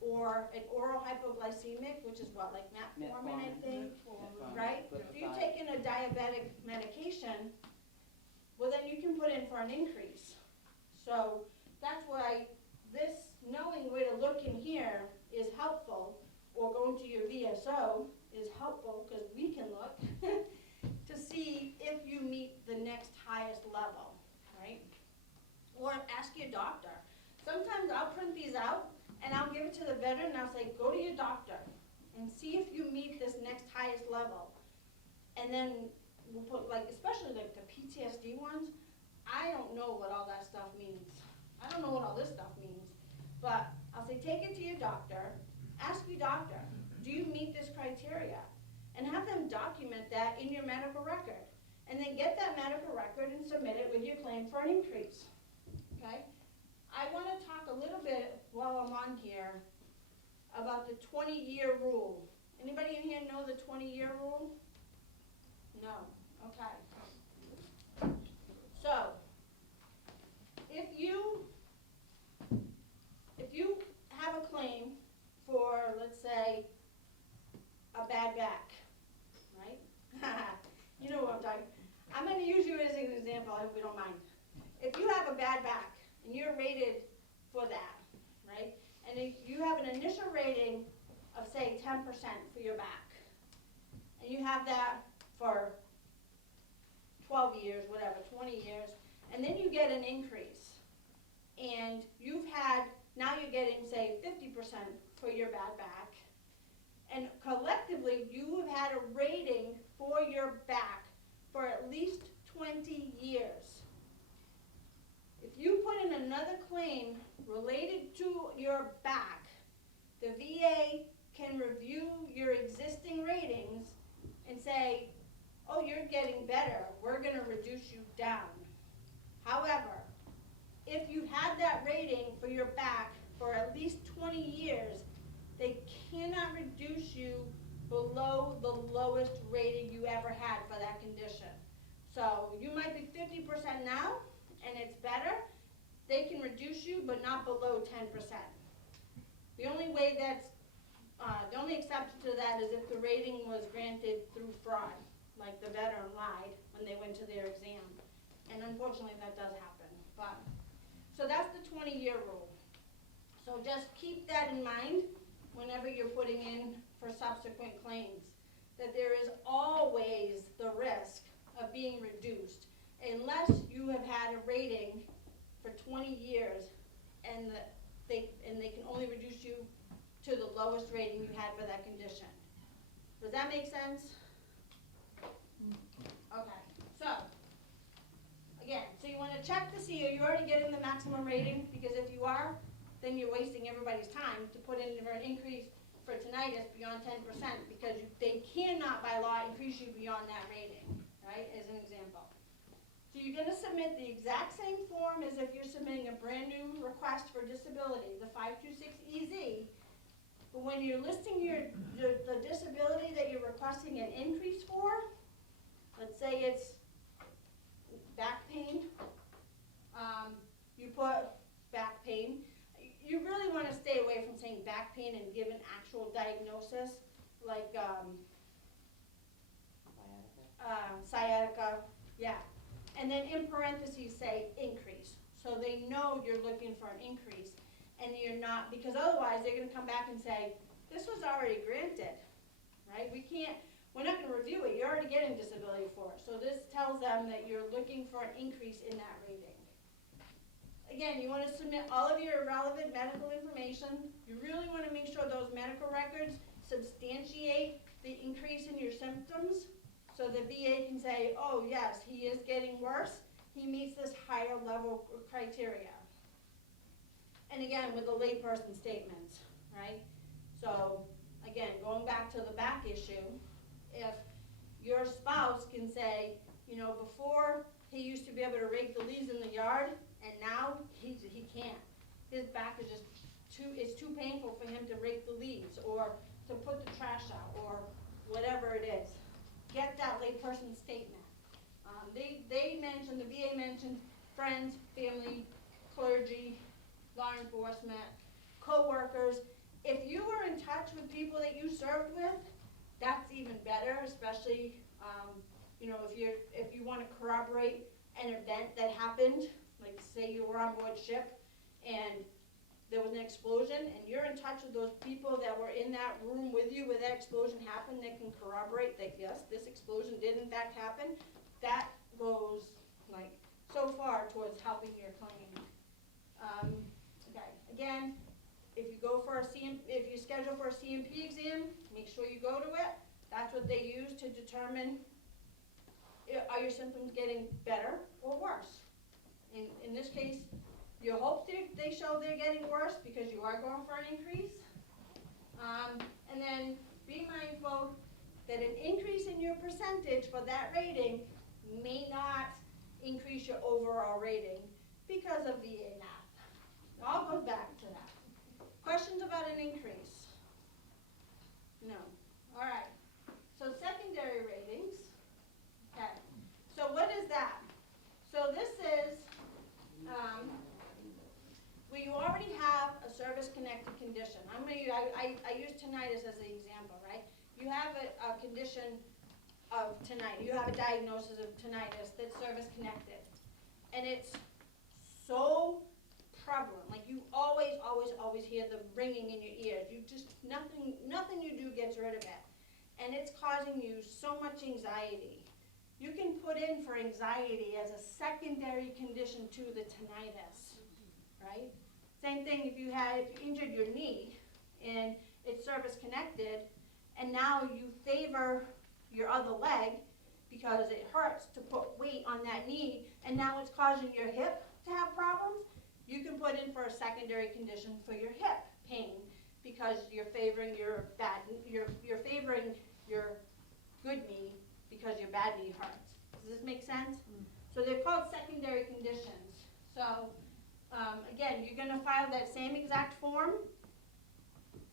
or an oral hypoglycemic, which is what, like metformin, I think, Metformin. right? Good If you're side. taking a diabetic medication, well then you can put in for an increase. So that's why this, knowing where to look in here is helpful, or going to your VSO is helpful, because we can look to see if you meet the next highest level, right? Or ask your doctor. Sometimes I'll print these out and I'll give it to the veteran and I'll say, go to your doctor and see if you meet this next highest level. And then we'll put, like, especially like the PTSD ones, I don't know what all that stuff means. I don't know what all this stuff means. But I'll say, take it to your doctor, ask your doctor, do you meet this criteria? And have them document that in your medical record. And then get that medical record and submit it with your claim for an increase, okay? I want to talk a little bit while I'm on here about the 20-year rule. Anybody in here know the 20-year rule? No, okay. So, if you have a claim for, let's say, a bad back, right? You know what I'm talking. I'm going to use you as an example, I hope you don't mind. If you have a bad back and you're rated for that, right? And if you have an initial rating of say 10% for your back, and and you have that for 12 years, whatever, 20 years, and then you get an increase, and now you're getting, say, 50% for your bad back, and collectively, you have had a rating for your back for at least 20 years. If you put in another claim related to your back, the VA can review your existing ratings and say, oh, you're getting better, we're gonna reduce you down. However, if you had that rating for your back for at least 20 years, they cannot reduce you below the lowest rating you ever had for that condition. So you might be 50% now, and it's better. They can reduce you, but not below 10%. The only way the only exception to that is if the rating was granted through fraud, like the veteran lied when they went to their exam. And unfortunately, that does happen. So that's the 20-year rule. So just keep that in mind whenever you're putting in for subsequent claims, that there is always the risk of being reduced unless you have had a rating for 20 years and they can only reduce you to the lowest rating you had for that condition. Does that make sense? Okay, so again, so you want to check to see, are you already getting the maximum rating? Because if you are, then you're wasting everybody's time to put in for an increase for tinnitus beyond 10% because they cannot by law increase you beyond that rating, right, as an example. So you're going to submit the exact same form as if you're submitting a brand new request for disability, the 526EZ, but when you're listing the disability that you're requesting an increase for, let's say it's back pain, you put back pain. You really want to stay away from saying back pain and give an actual diagnosis, like sciatica, yeah. And then in parentheses say increase. So they know you're looking for an increase and you're not, because otherwise they're going to come back and say, this was already granted, right? We're not going to review it. You're already getting disability for it. So this tells them that you're looking for an increase in that rating. Again, you want to submit all of your relevant medical information. You really want to make sure those medical records substantiate the increase in your symptoms so the VA can say, oh yes, he is getting worse. He meets this higher level criteria. And again, with the layperson statements, right? So again, going back to the back issue, if your spouse can say, before he used to be able to rake the leaves in the yard, and now he can't. His back is just it's too painful for him to rake the leaves or to put the trash out or whatever it is. Get that layperson statement. They mentioned, the VA mentioned friends, family, clergy, law enforcement, co-workers. If you were in touch with people that you served with, that's even better, especially if you want to corroborate an event that happened, like say you were on board ship and there was an explosion and you're in touch with those people that were in that room with you where that explosion happened, that can corroborate that yes, this explosion did in fact happen. That goes like so far towards helping your claim. Okay, again, if you schedule for a CMP exam, make sure you go to it. That's what they use to determine are your symptoms getting better or worse. In this case, you hope they show they're getting worse because you are going for an increase. And then be mindful that an increase in your percentage for that rating may not increase your overall rating because of VA math. It all goes back to that. Questions about an increase? No. All right. So secondary ratings. Okay. So what is that? So this is where you already have a service-connected condition. I use tinnitus as an example, right? You have a condition of tinnitus. You have a diagnosis of tinnitus that's service-connected. And it's so prevalent. Like you always, always, always hear the ringing in your ears. Nothing you do gets rid of it. and it's causing you so much anxiety, you can put in for anxiety as a secondary condition to the tinnitus, right? Same thing if you injured your knee and it's service connected, and now you favor your other leg because it hurts to put weight on that knee, and now it's causing your hip to have problems, you can put in for a secondary condition for your hip pain because you're favoring your favoring your good knee because your bad knee hurts. Does this make sense? So they're called secondary conditions. So again, you're going to file that same exact form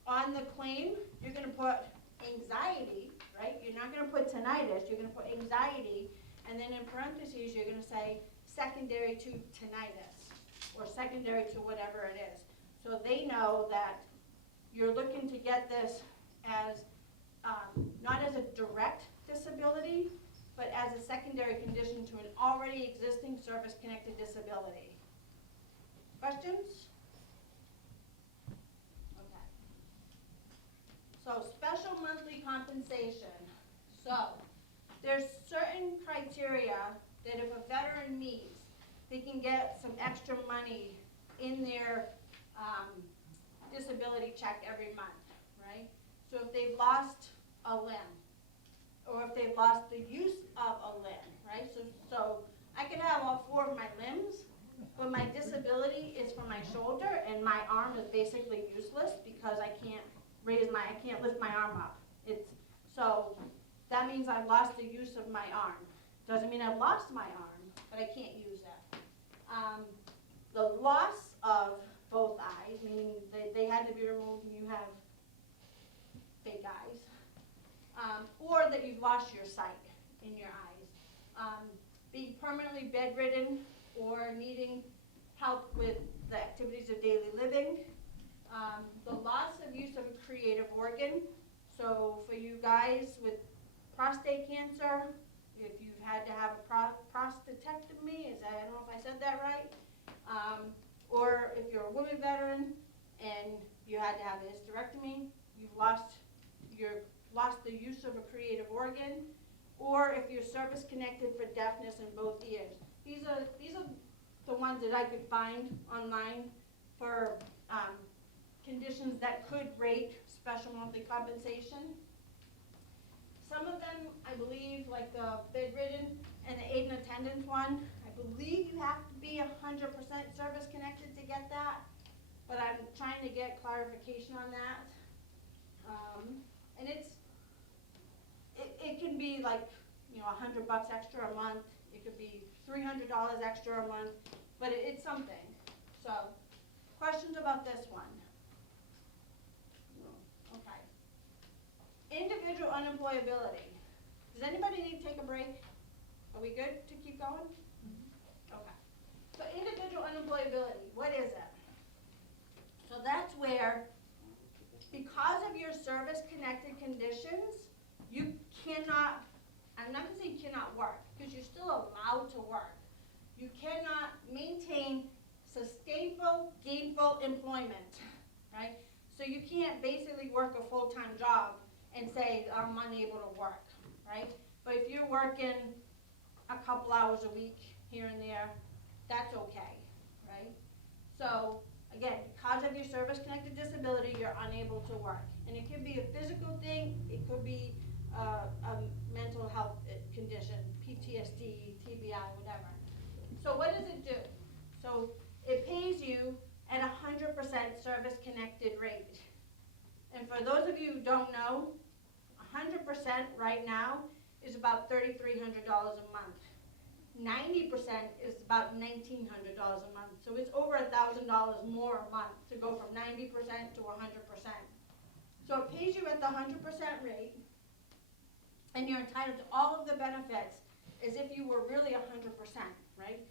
on the claim. You're going to put anxiety, right? You're not going to put tinnitus. You're going to put anxiety, and then in parentheses, you're going to say secondary to tinnitus or secondary to whatever it is. So they know that you're looking to get this as not as a direct disability, but as a secondary condition to an already existing service-connected disability. Questions? Okay. So special monthly compensation. So there's certain criteria that if a veteran meets, they can get some extra money in their disability check every month, right? So if they've lost a limb, or if they've lost the use of a limb, right? So I could have all 4 of my limbs, but my disability is for my shoulder, and my arm is basically useless because I can't lift my arm up. So that means I've lost the use of my arm. Doesn't mean I've lost my arm, but I can't use it. The loss of both eyes, meaning they had to be removed and you have fake eyes, or that you've lost your sight in your eyes. Being permanently bedridden or needing help with the activities of daily living. The loss of use of a creative organ. So for you guys with prostate cancer, if you've had to have a prostatectomy, I don't know if I said that right, or if you're a woman veteran and you had to have a hysterectomy, you've lost the use of a creative organ, or if you're service connected for deafness in both ears. These are the ones that I could find online for conditions that could rate special monthly compensation. Some of them, I believe, like the bedridden and the aid and attendance one, I believe you have to be 100% service connected to get that, but I'm trying to get clarification on that. And it can be like, $100 extra a month. It could be $300 extra a month, but it's something. So, questions about this one? Okay. Individual unemployability. Does anybody need to take a break? Are we good to keep going? Okay. So individual unemployability, what is it? So that's where, because of your service-connected conditions, you cannot, I'm not going to say you cannot work, because you're still allowed to work. You cannot maintain sustainable, gainful employment, right? So you can't basically work a full-time job and say, I'm unable to work, right? But if you're working a couple hours a week here and there, that's okay, right? So again, because of your service-connected disability, you're unable to work. And it could be a physical thing, it could be a mental health condition, PTSD, TBI, whatever. So what does it do? So it pays you at 100% service-connected rate. And for those of you who don't know, 100% right now is about $3,300 a month. 90% is about $1,900 a month. So it's over $1,000 more a month to go from 90% to 100%. So it pays you at the 100% rate, and you're entitled to all of the benefits as if you were really 100%, right?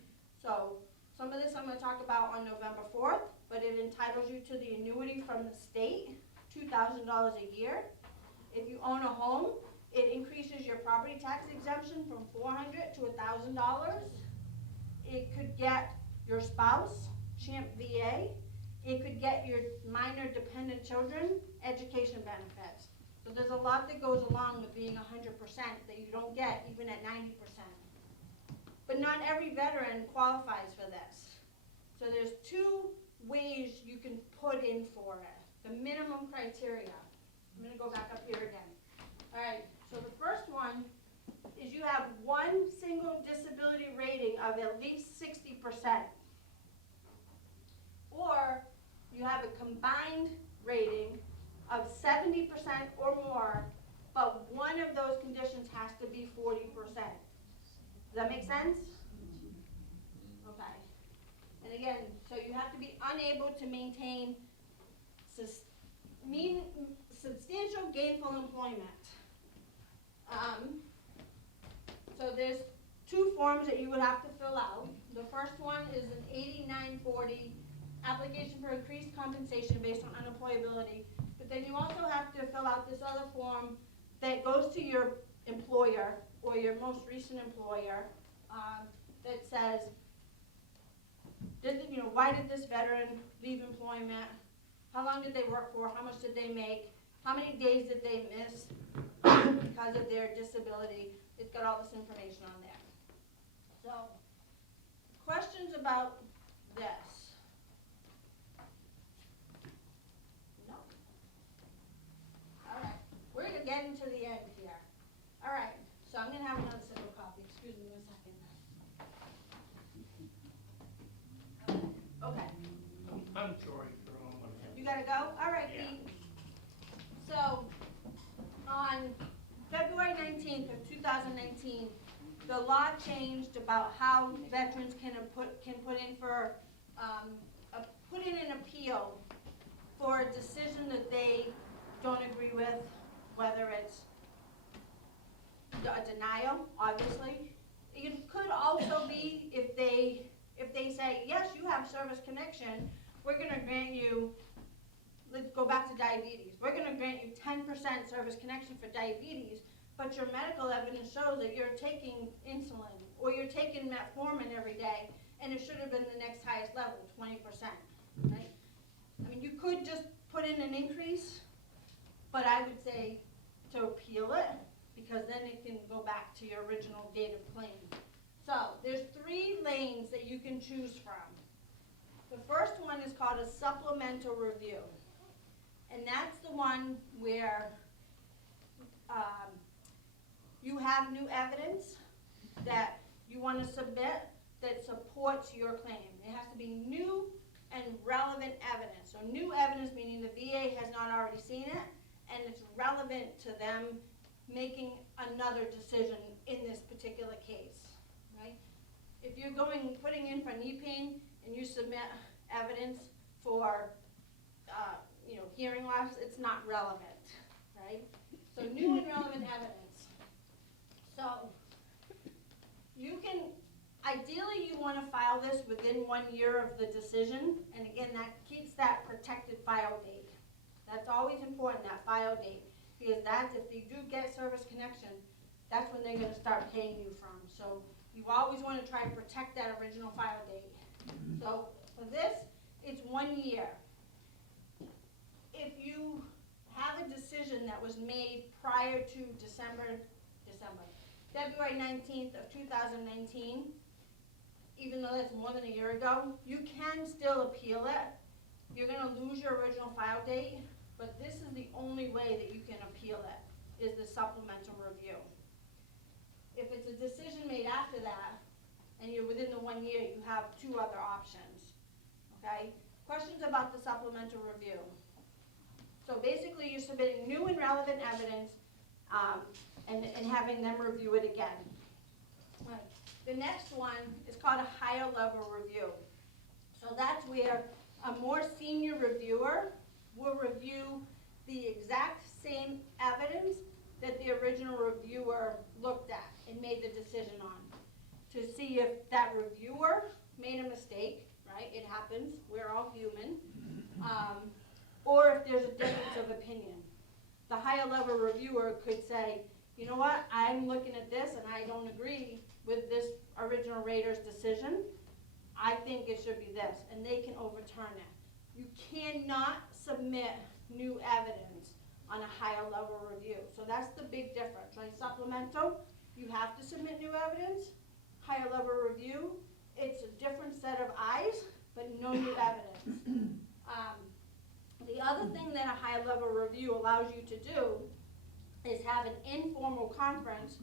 So some of this I'm going to talk about on November 4th, but it entitles you to the annuity from the state, $2,000 a year. If you own a home, it increases your property tax exemption from $400 to $1,000. It could get your spouse, CHAMP VA. It could get your minor dependent children education benefits. So there's a lot that goes along with being 100% that you don't get even at 90%. But not every veteran qualifies for this. So there's two ways you can put in for it, the minimum criteria. I'm gonna go back up here again. All right, so the first one is you have one single disability rating of at least 60%. Or you have a combined rating of 70% or more, but one of those conditions has to be 40%. Does that make sense? Okay. And again, so you have to be unable to maintain substantial gainful employment. So there's two forms that you would have to fill out. The first one is an 8940 application for increased compensation based on unemployability. But then you also have to fill out this other form that goes to your employer or your most recent employer that says, why did this veteran leave employment? How long did they work for? How much did they make? How many days did they miss because of their disability? It's got all this information on there. So, questions about this? No? All right, we're getting to the end here. All right, so I'm gonna have another sip of coffee. Excuse me one second. Okay. I'm sorry for all of that. You gotta go? All right, Yeah. Pete. So, on February 19th of 2019, the law changed about how veterans can put in for, put in an appeal for a decision that they don't agree with, whether it's a denial, obviously. It could also be if they say, yes, you have service connection, we're gonna grant you, let's go back to diabetes. We're gonna grant you 10% service connection for diabetes, but your medical evidence shows that you're taking insulin or you're taking metformin every day, and it should have been the next highest level, 20%, right? I mean, you could just put in an increase, but I would say to appeal it, because then it can go back to your original date of claim. So there's 3 lanes that you can choose from. The first one is called a supplemental review. And that's the one where you have new evidence that you want to submit that supports your claim. It has to be new and relevant evidence. So new evidence meaning the VA has not already seen it, and it's relevant to them making another decision in this particular case, right? If you're putting in for knee pain and you submit evidence for hearing loss, it's not relevant, right? So new and relevant evidence. So you can, ideally you want to file this within 1 year of the decision, and again, that keeps that protected file date. That's always important, that file date, because that's, if you do get service connection, that's when they're going to start paying you from. So you always want to try to protect that original file date. So for this, it's 1 year. If you have a decision that was made prior to February 19th of 2019, even though that's more than a year ago, you can still appeal it. You're going to lose your original file date, but this is the only way that you can appeal it, is the supplemental review. If it's a decision made after that, and you're within the 1 year, you have 2 other options, okay? Questions about the supplemental review? So basically, you're submitting new and relevant evidence and having them review it again. Right. The next one is called a higher level review. So that's where a more senior reviewer will review the exact same evidence that the original reviewer looked at and made the decision on, to see if that reviewer made a mistake, right? It happens, we're all human. Or if there's a difference of opinion. The higher level reviewer could say, you know what, I'm looking at this and I don't agree with this original rater's decision. I think it should be this, and they can overturn it. You cannot submit new evidence on a higher level review. So that's the big difference, right? Supplemental, you have to submit new evidence. Higher level review, it's a different set of eyes, but no new evidence. The other thing that a high level review allows you to do is have an informal conference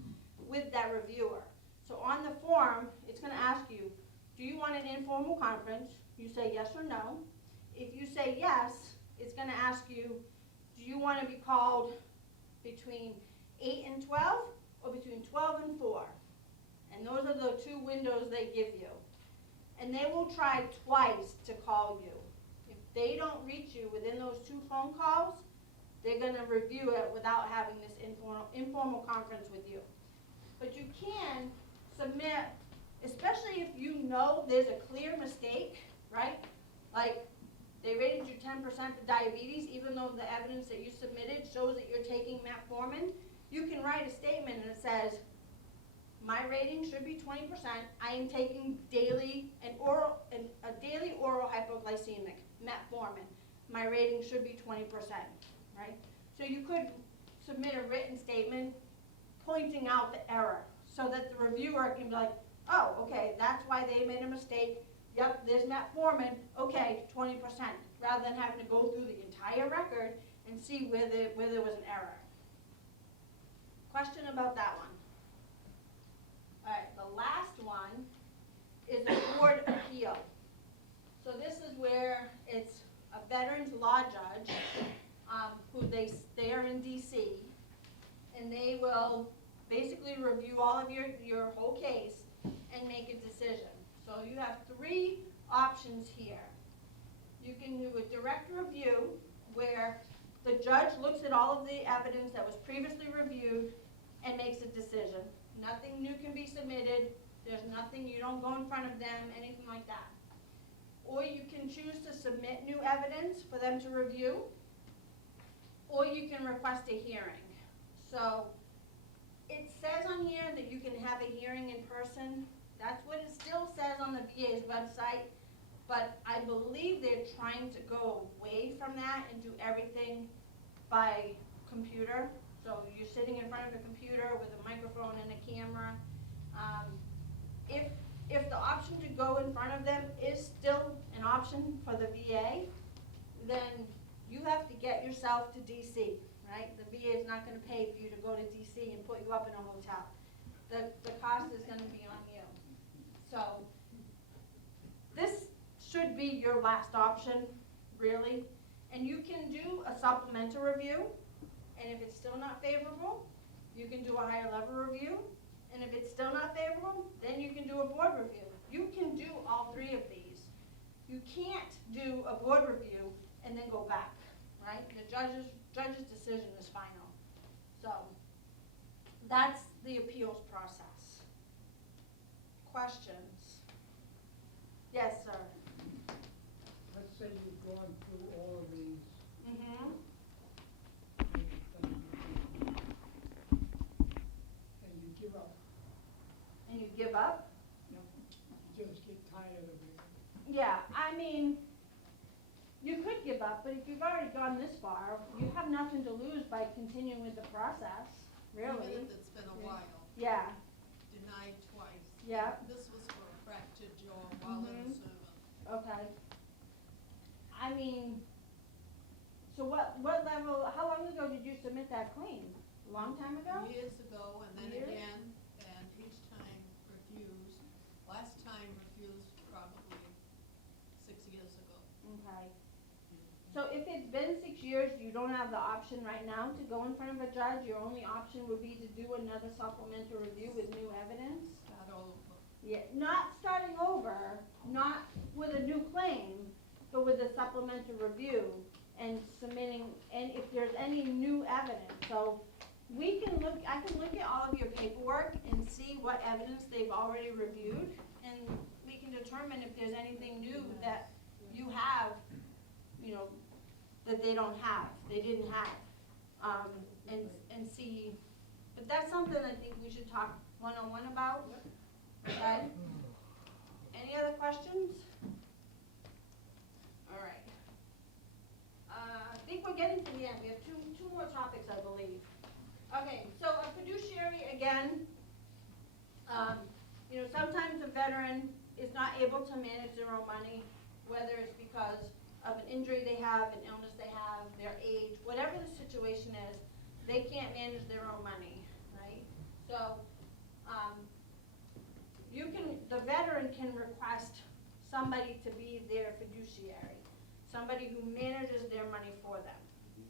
with that reviewer. So on the form, it's gonna ask you, do you want an informal conference? You say yes or no. If you say yes, it's gonna ask you, do you wanna be called between 8 and 12 or between 12 and 4? And those are the two windows they give you. And they will try twice to call you. If they don't reach you within those 2 phone calls, they're gonna review it without having this informal conference with you. But you can submit, especially if you know there's a clear mistake, right? Like, they rated you 10% for diabetes, even though the evidence that you submitted shows that you're taking metformin. You can write a statement and it says, my rating should be 20%. I am taking a daily oral hypoglycemic metformin. My rating should be 20%, right? So you could submit a written statement pointing out the error so that the reviewer can be like, oh, okay, that's why they made a mistake. Yep, there's metformin, okay, 20%, rather than having to go through the entire record and see where there was an error. Question about that one? All right, the last one is a board appeal. So this is where it's a veterans law judge who they are in DC, and they will basically review all of your whole case and make a decision. So you have 3 options here. You can do a direct review where the judge looks at all of the evidence that was previously reviewed and makes a decision. Nothing new can be submitted. There's nothing, you don't go in front of them, anything like that. Or you can choose to submit new evidence for them to review, or you can request a hearing. So it says on here that you can have a hearing in person. That's what it still says on the VA's website, but I believe they're trying to go away from that and do everything by computer. So you're sitting in front of a computer with a microphone and a camera. If the option to go in front of them is still an option for the VA, then you have to get yourself to DC, right? The VA is not going to pay for you to go to DC and put you up in a hotel. The cost is going to be on you. So this should be your last option, really. And you can do a supplemental review, and if it's still not favorable, you can do a higher level review, and if it's still not favorable, then you can do a board review. You can do all 3 of these. You can't do a board review and then go back, right? The judge's decision is final. So that's the appeals process. Questions? Yes, sir. Let's say you've gone through all of these, Mm-hmm. and you give up, And you give up? you just get tired of it. Yeah, I mean, you could give up, but if you've already gone this far, you have nothing to lose by continuing with the process, Even really. if it's been a while, Yeah, denied twice. yeah, This was for a fractured jaw while in Mhm. service. okay. I mean, so what level, how long ago did you submit that claim? A long time ago? Years ago, and then Years? again, and each time refused. Last time refused probably 6 years ago. Okay. So if it's been 6 years, you don't have the option right now to go in front of a judge, your only option would be to do another supplemental review with new evidence? Start over. Yeah, not starting over, not with a new claim, but with a supplemental review and submitting, and if there's any new evidence. So we can look, I can look at all of your paperwork and see what evidence they've already reviewed, and we can determine if there's anything new that you have, you know, that they don't have, they didn't have, and see. But that's something I think we should talk one-on-one about. Okay? Any other questions? All right. I think we're getting to the end. We have two more topics. is not able to manage their own money, whether it's because of an injury they have, an illness they have, their age, whatever the situation is, they can't manage their own money, right? So, the veteran can request somebody to be their fiduciary, somebody who manages their money for them.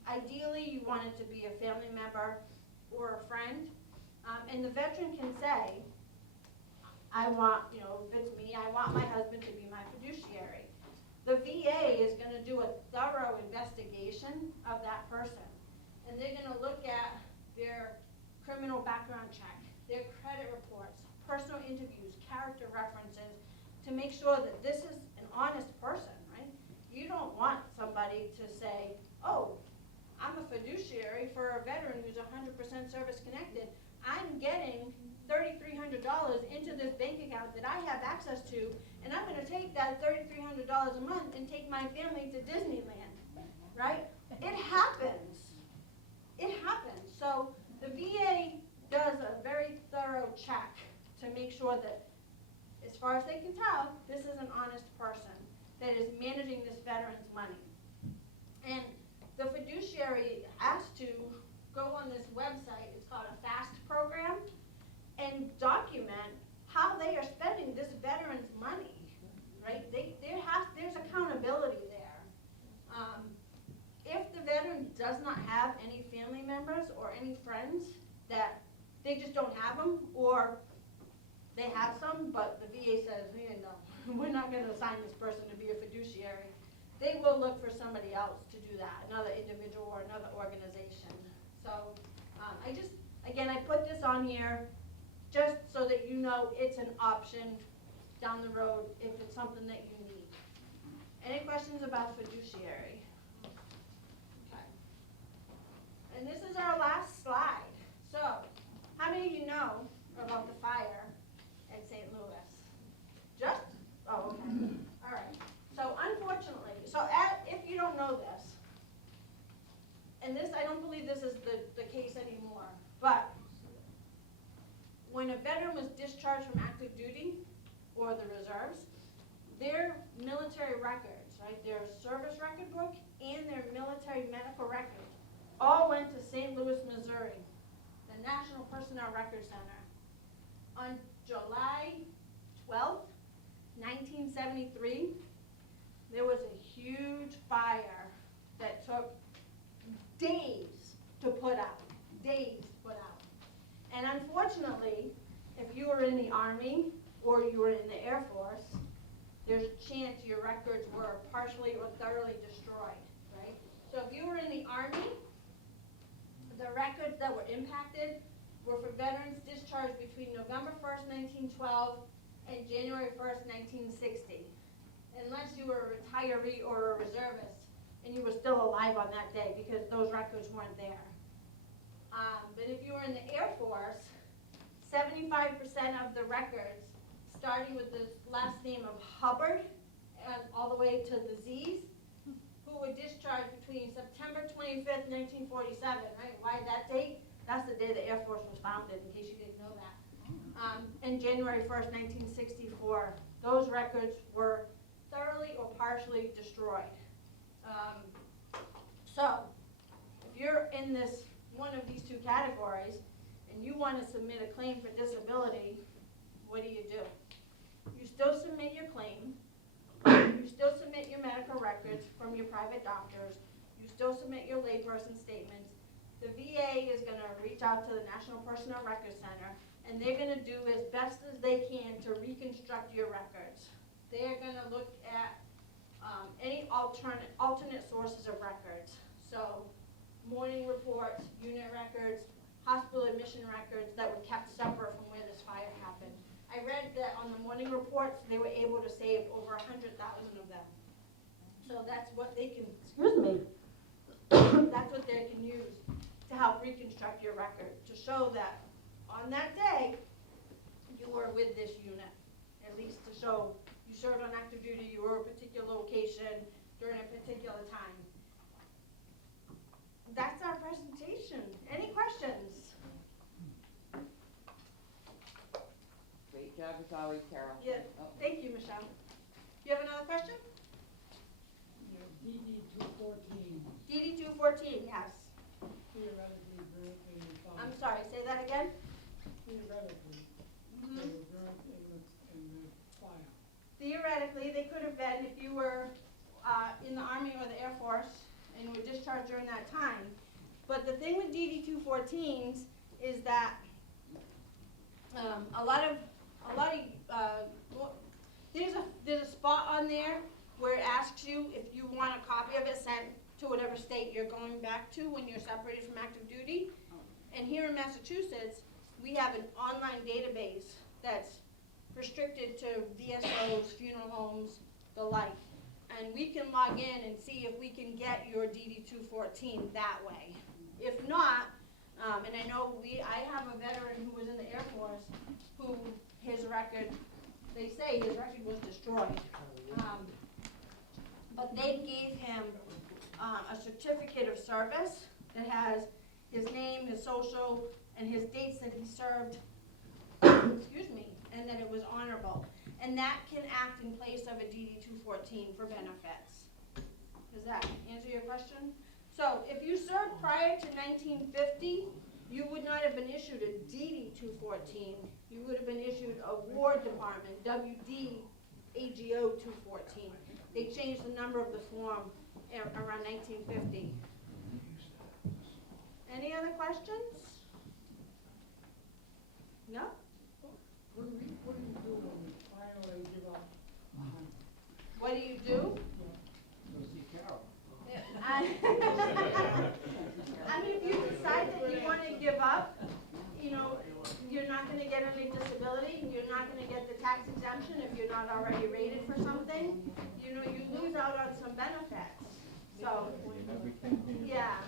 Ideally, you want it to be a family member or a friend, and the veteran can say, I want, if it's me, I want my husband to be my fiduciary. The VA is gonna do a thorough investigation of that person, and they're gonna look at their criminal background check, their credit reports, personal interviews, character references, to make sure that this is an honest person, right? You don't want somebody to say, oh, I'm a fiduciary for a veteran who's 100% service connected. I'm getting $3,300 into this bank account that I have access to, and I'm gonna take that $3,300 a month and take my family to Disneyland, right? It happens. It happens. So the VA does a very thorough check to make sure that, as far as they can tell, this is an honest person that is managing this veteran's money. And the fiduciary has to go on this website, it's called a FAST program, and document how they are spending this veteran's money, right? There's accountability there. If the veteran does not have any family members or any friends, that they just don't have them, or they have some, but the VA says, no, we're not going to assign this person to be a fiduciary, they will look for somebody else to do that, another individual or another organization. So I put this on here just so that you know it's an option down the road if it's something that you need. Any questions about fiduciary? Okay. And this is our last slide. So, how many of you know about the fire at St. Louis? Just? Oh, okay. All right. So unfortunately, if you don't know this, and this, I don't believe this is the case anymore, but when a veteran was discharged from active duty or the reserves, their military records, right, their service record book and their military medical records all went to St. Louis, Missouri, the National Personnel Record Center. On July 12th, 1973, there was a huge fire that took days to put out, And unfortunately, if you were in the Army or you were in the Air Force, there's a chance your records were partially or thoroughly destroyed, right? So if you were in the Army, the records that were impacted were for veterans discharged between November 1st, 1912 and January 1st, 1960. Unless you were a retiree or a reservist and you were still alive on that day, because those records weren't there. But if you were in the Air Force, 75% of the records, starting with the last name of Hubbard and all the way to the Z's, who were discharged between September 25th, 1947, right? Why that date? That's the day the Air Force was founded, in case you didn't know that. And January 1st, 1964, those records were thoroughly or partially destroyed. So, if you're in one of these two categories, and you want to submit a claim for disability, what do? You still submit your claim, you still submit your medical records from your private doctors, you still submit your layperson statements. The VA is going to reach out to the National Personnel Record Center, and they're going to do as best as they can to reconstruct your records. They're going to look at any alternate sources of records. So, morning reports, unit records, hospital admission records that were kept separate from where this fire happened. I read that on the morning reports, they were able to save over 100,000 of them. So that's what they can, that's what they can use to help reconstruct your record, to show that on that day, you were with this unit, at least to show you served on active duty, you were a particular location during a particular time. That's our presentation. Any questions? Great job as always, Carol. Yeah. Oh, Thank Thank you, Michelle. You have another question? DD 214 DD 214, yes. theoretically burnt in the fire. I'm sorry, say that again? Theoretically, Mhm. they were burnt in the fire. Theoretically, they could have been if you were in the Army or the Air Force and were discharged during that time. But the thing with DD 214s is that a lot of there's a spot on there where it asks you if you want a copy of it sent to whatever state you're going back to when you're separated from active duty. And here in Massachusetts, we have an online database that's restricted to VSOs, funeral homes, the like. And we can log in and see if we can get your DD 214 that way. If not, and I know I have a veteran who was in the Air Force who his record, they say his record was destroyed. But they gave him a certificate of service that has his name, his social, and his dates that he served, excuse me, and that it was honorable. And that can act in place of a DD 214 for benefits. Does that answer your question? So if you served prior to 1950, you would not have been issued a DD 214. You would have been issued a War Department, WD AGO 214. They changed the number of the form around 1950. Any other questions? No? What do you do when you finally give up? What do you do? Go see Carol. I mean, if you decide that you want to give up, you know, you're not going to get any disability, you're not going to get the tax exemption if you're not already rated for something, you know, you lose out on some benefits. So, yeah.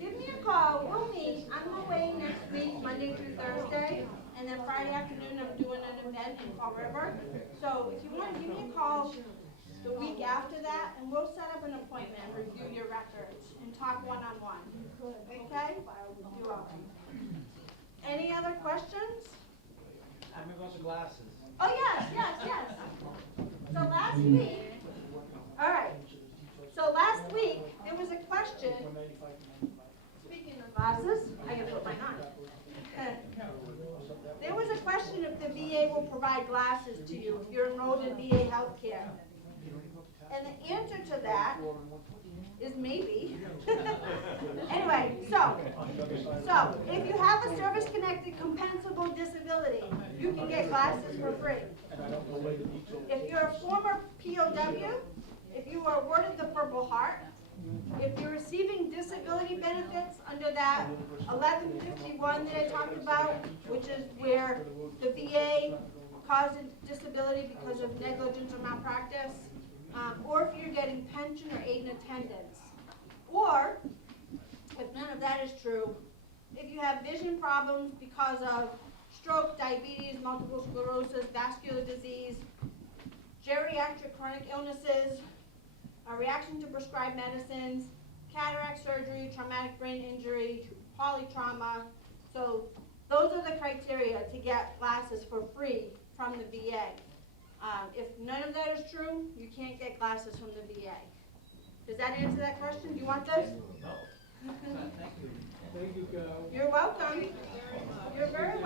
Give me a call, we'll meet. I'm away next week, Monday through Thursday, and then Friday afternoon I'm doing an event in Fall River. So if you want, give me a call the week after that, and we'll set up an appointment, review your records, and talk one-on-one. Okay? You're welcome. Any other questions? Tell me about the glasses. Oh, yes. So last week, all right. So last week, there was a question. Speaking of glasses, I gotta put mine on. There was a question if the VA will provide glasses to you if you're enrolled in VA healthcare. And the answer to that is maybe. Anyway, so if you have a service-connected compensable disability, you can get glasses for free. If you're a former POW, if you are awarded the Purple Heart, if you're receiving disability benefits under that 1151 that I talked about, which is where the VA caused a disability because of negligence or malpractice, or if you're getting pension or aid and attendance, or if none of that is true, if you have vision problems because of stroke, diabetes, multiple sclerosis, vascular disease, geriatric chronic illnesses, a reaction to prescribed medicines, cataract surgery, traumatic brain injury, polytrauma. So those are the criteria to get glasses for free from the VA. If none of that is true, you can't get glasses from the VA. Does that answer that question? Do you want this? No. Thank you. Thank you, Carol. You're welcome. You're very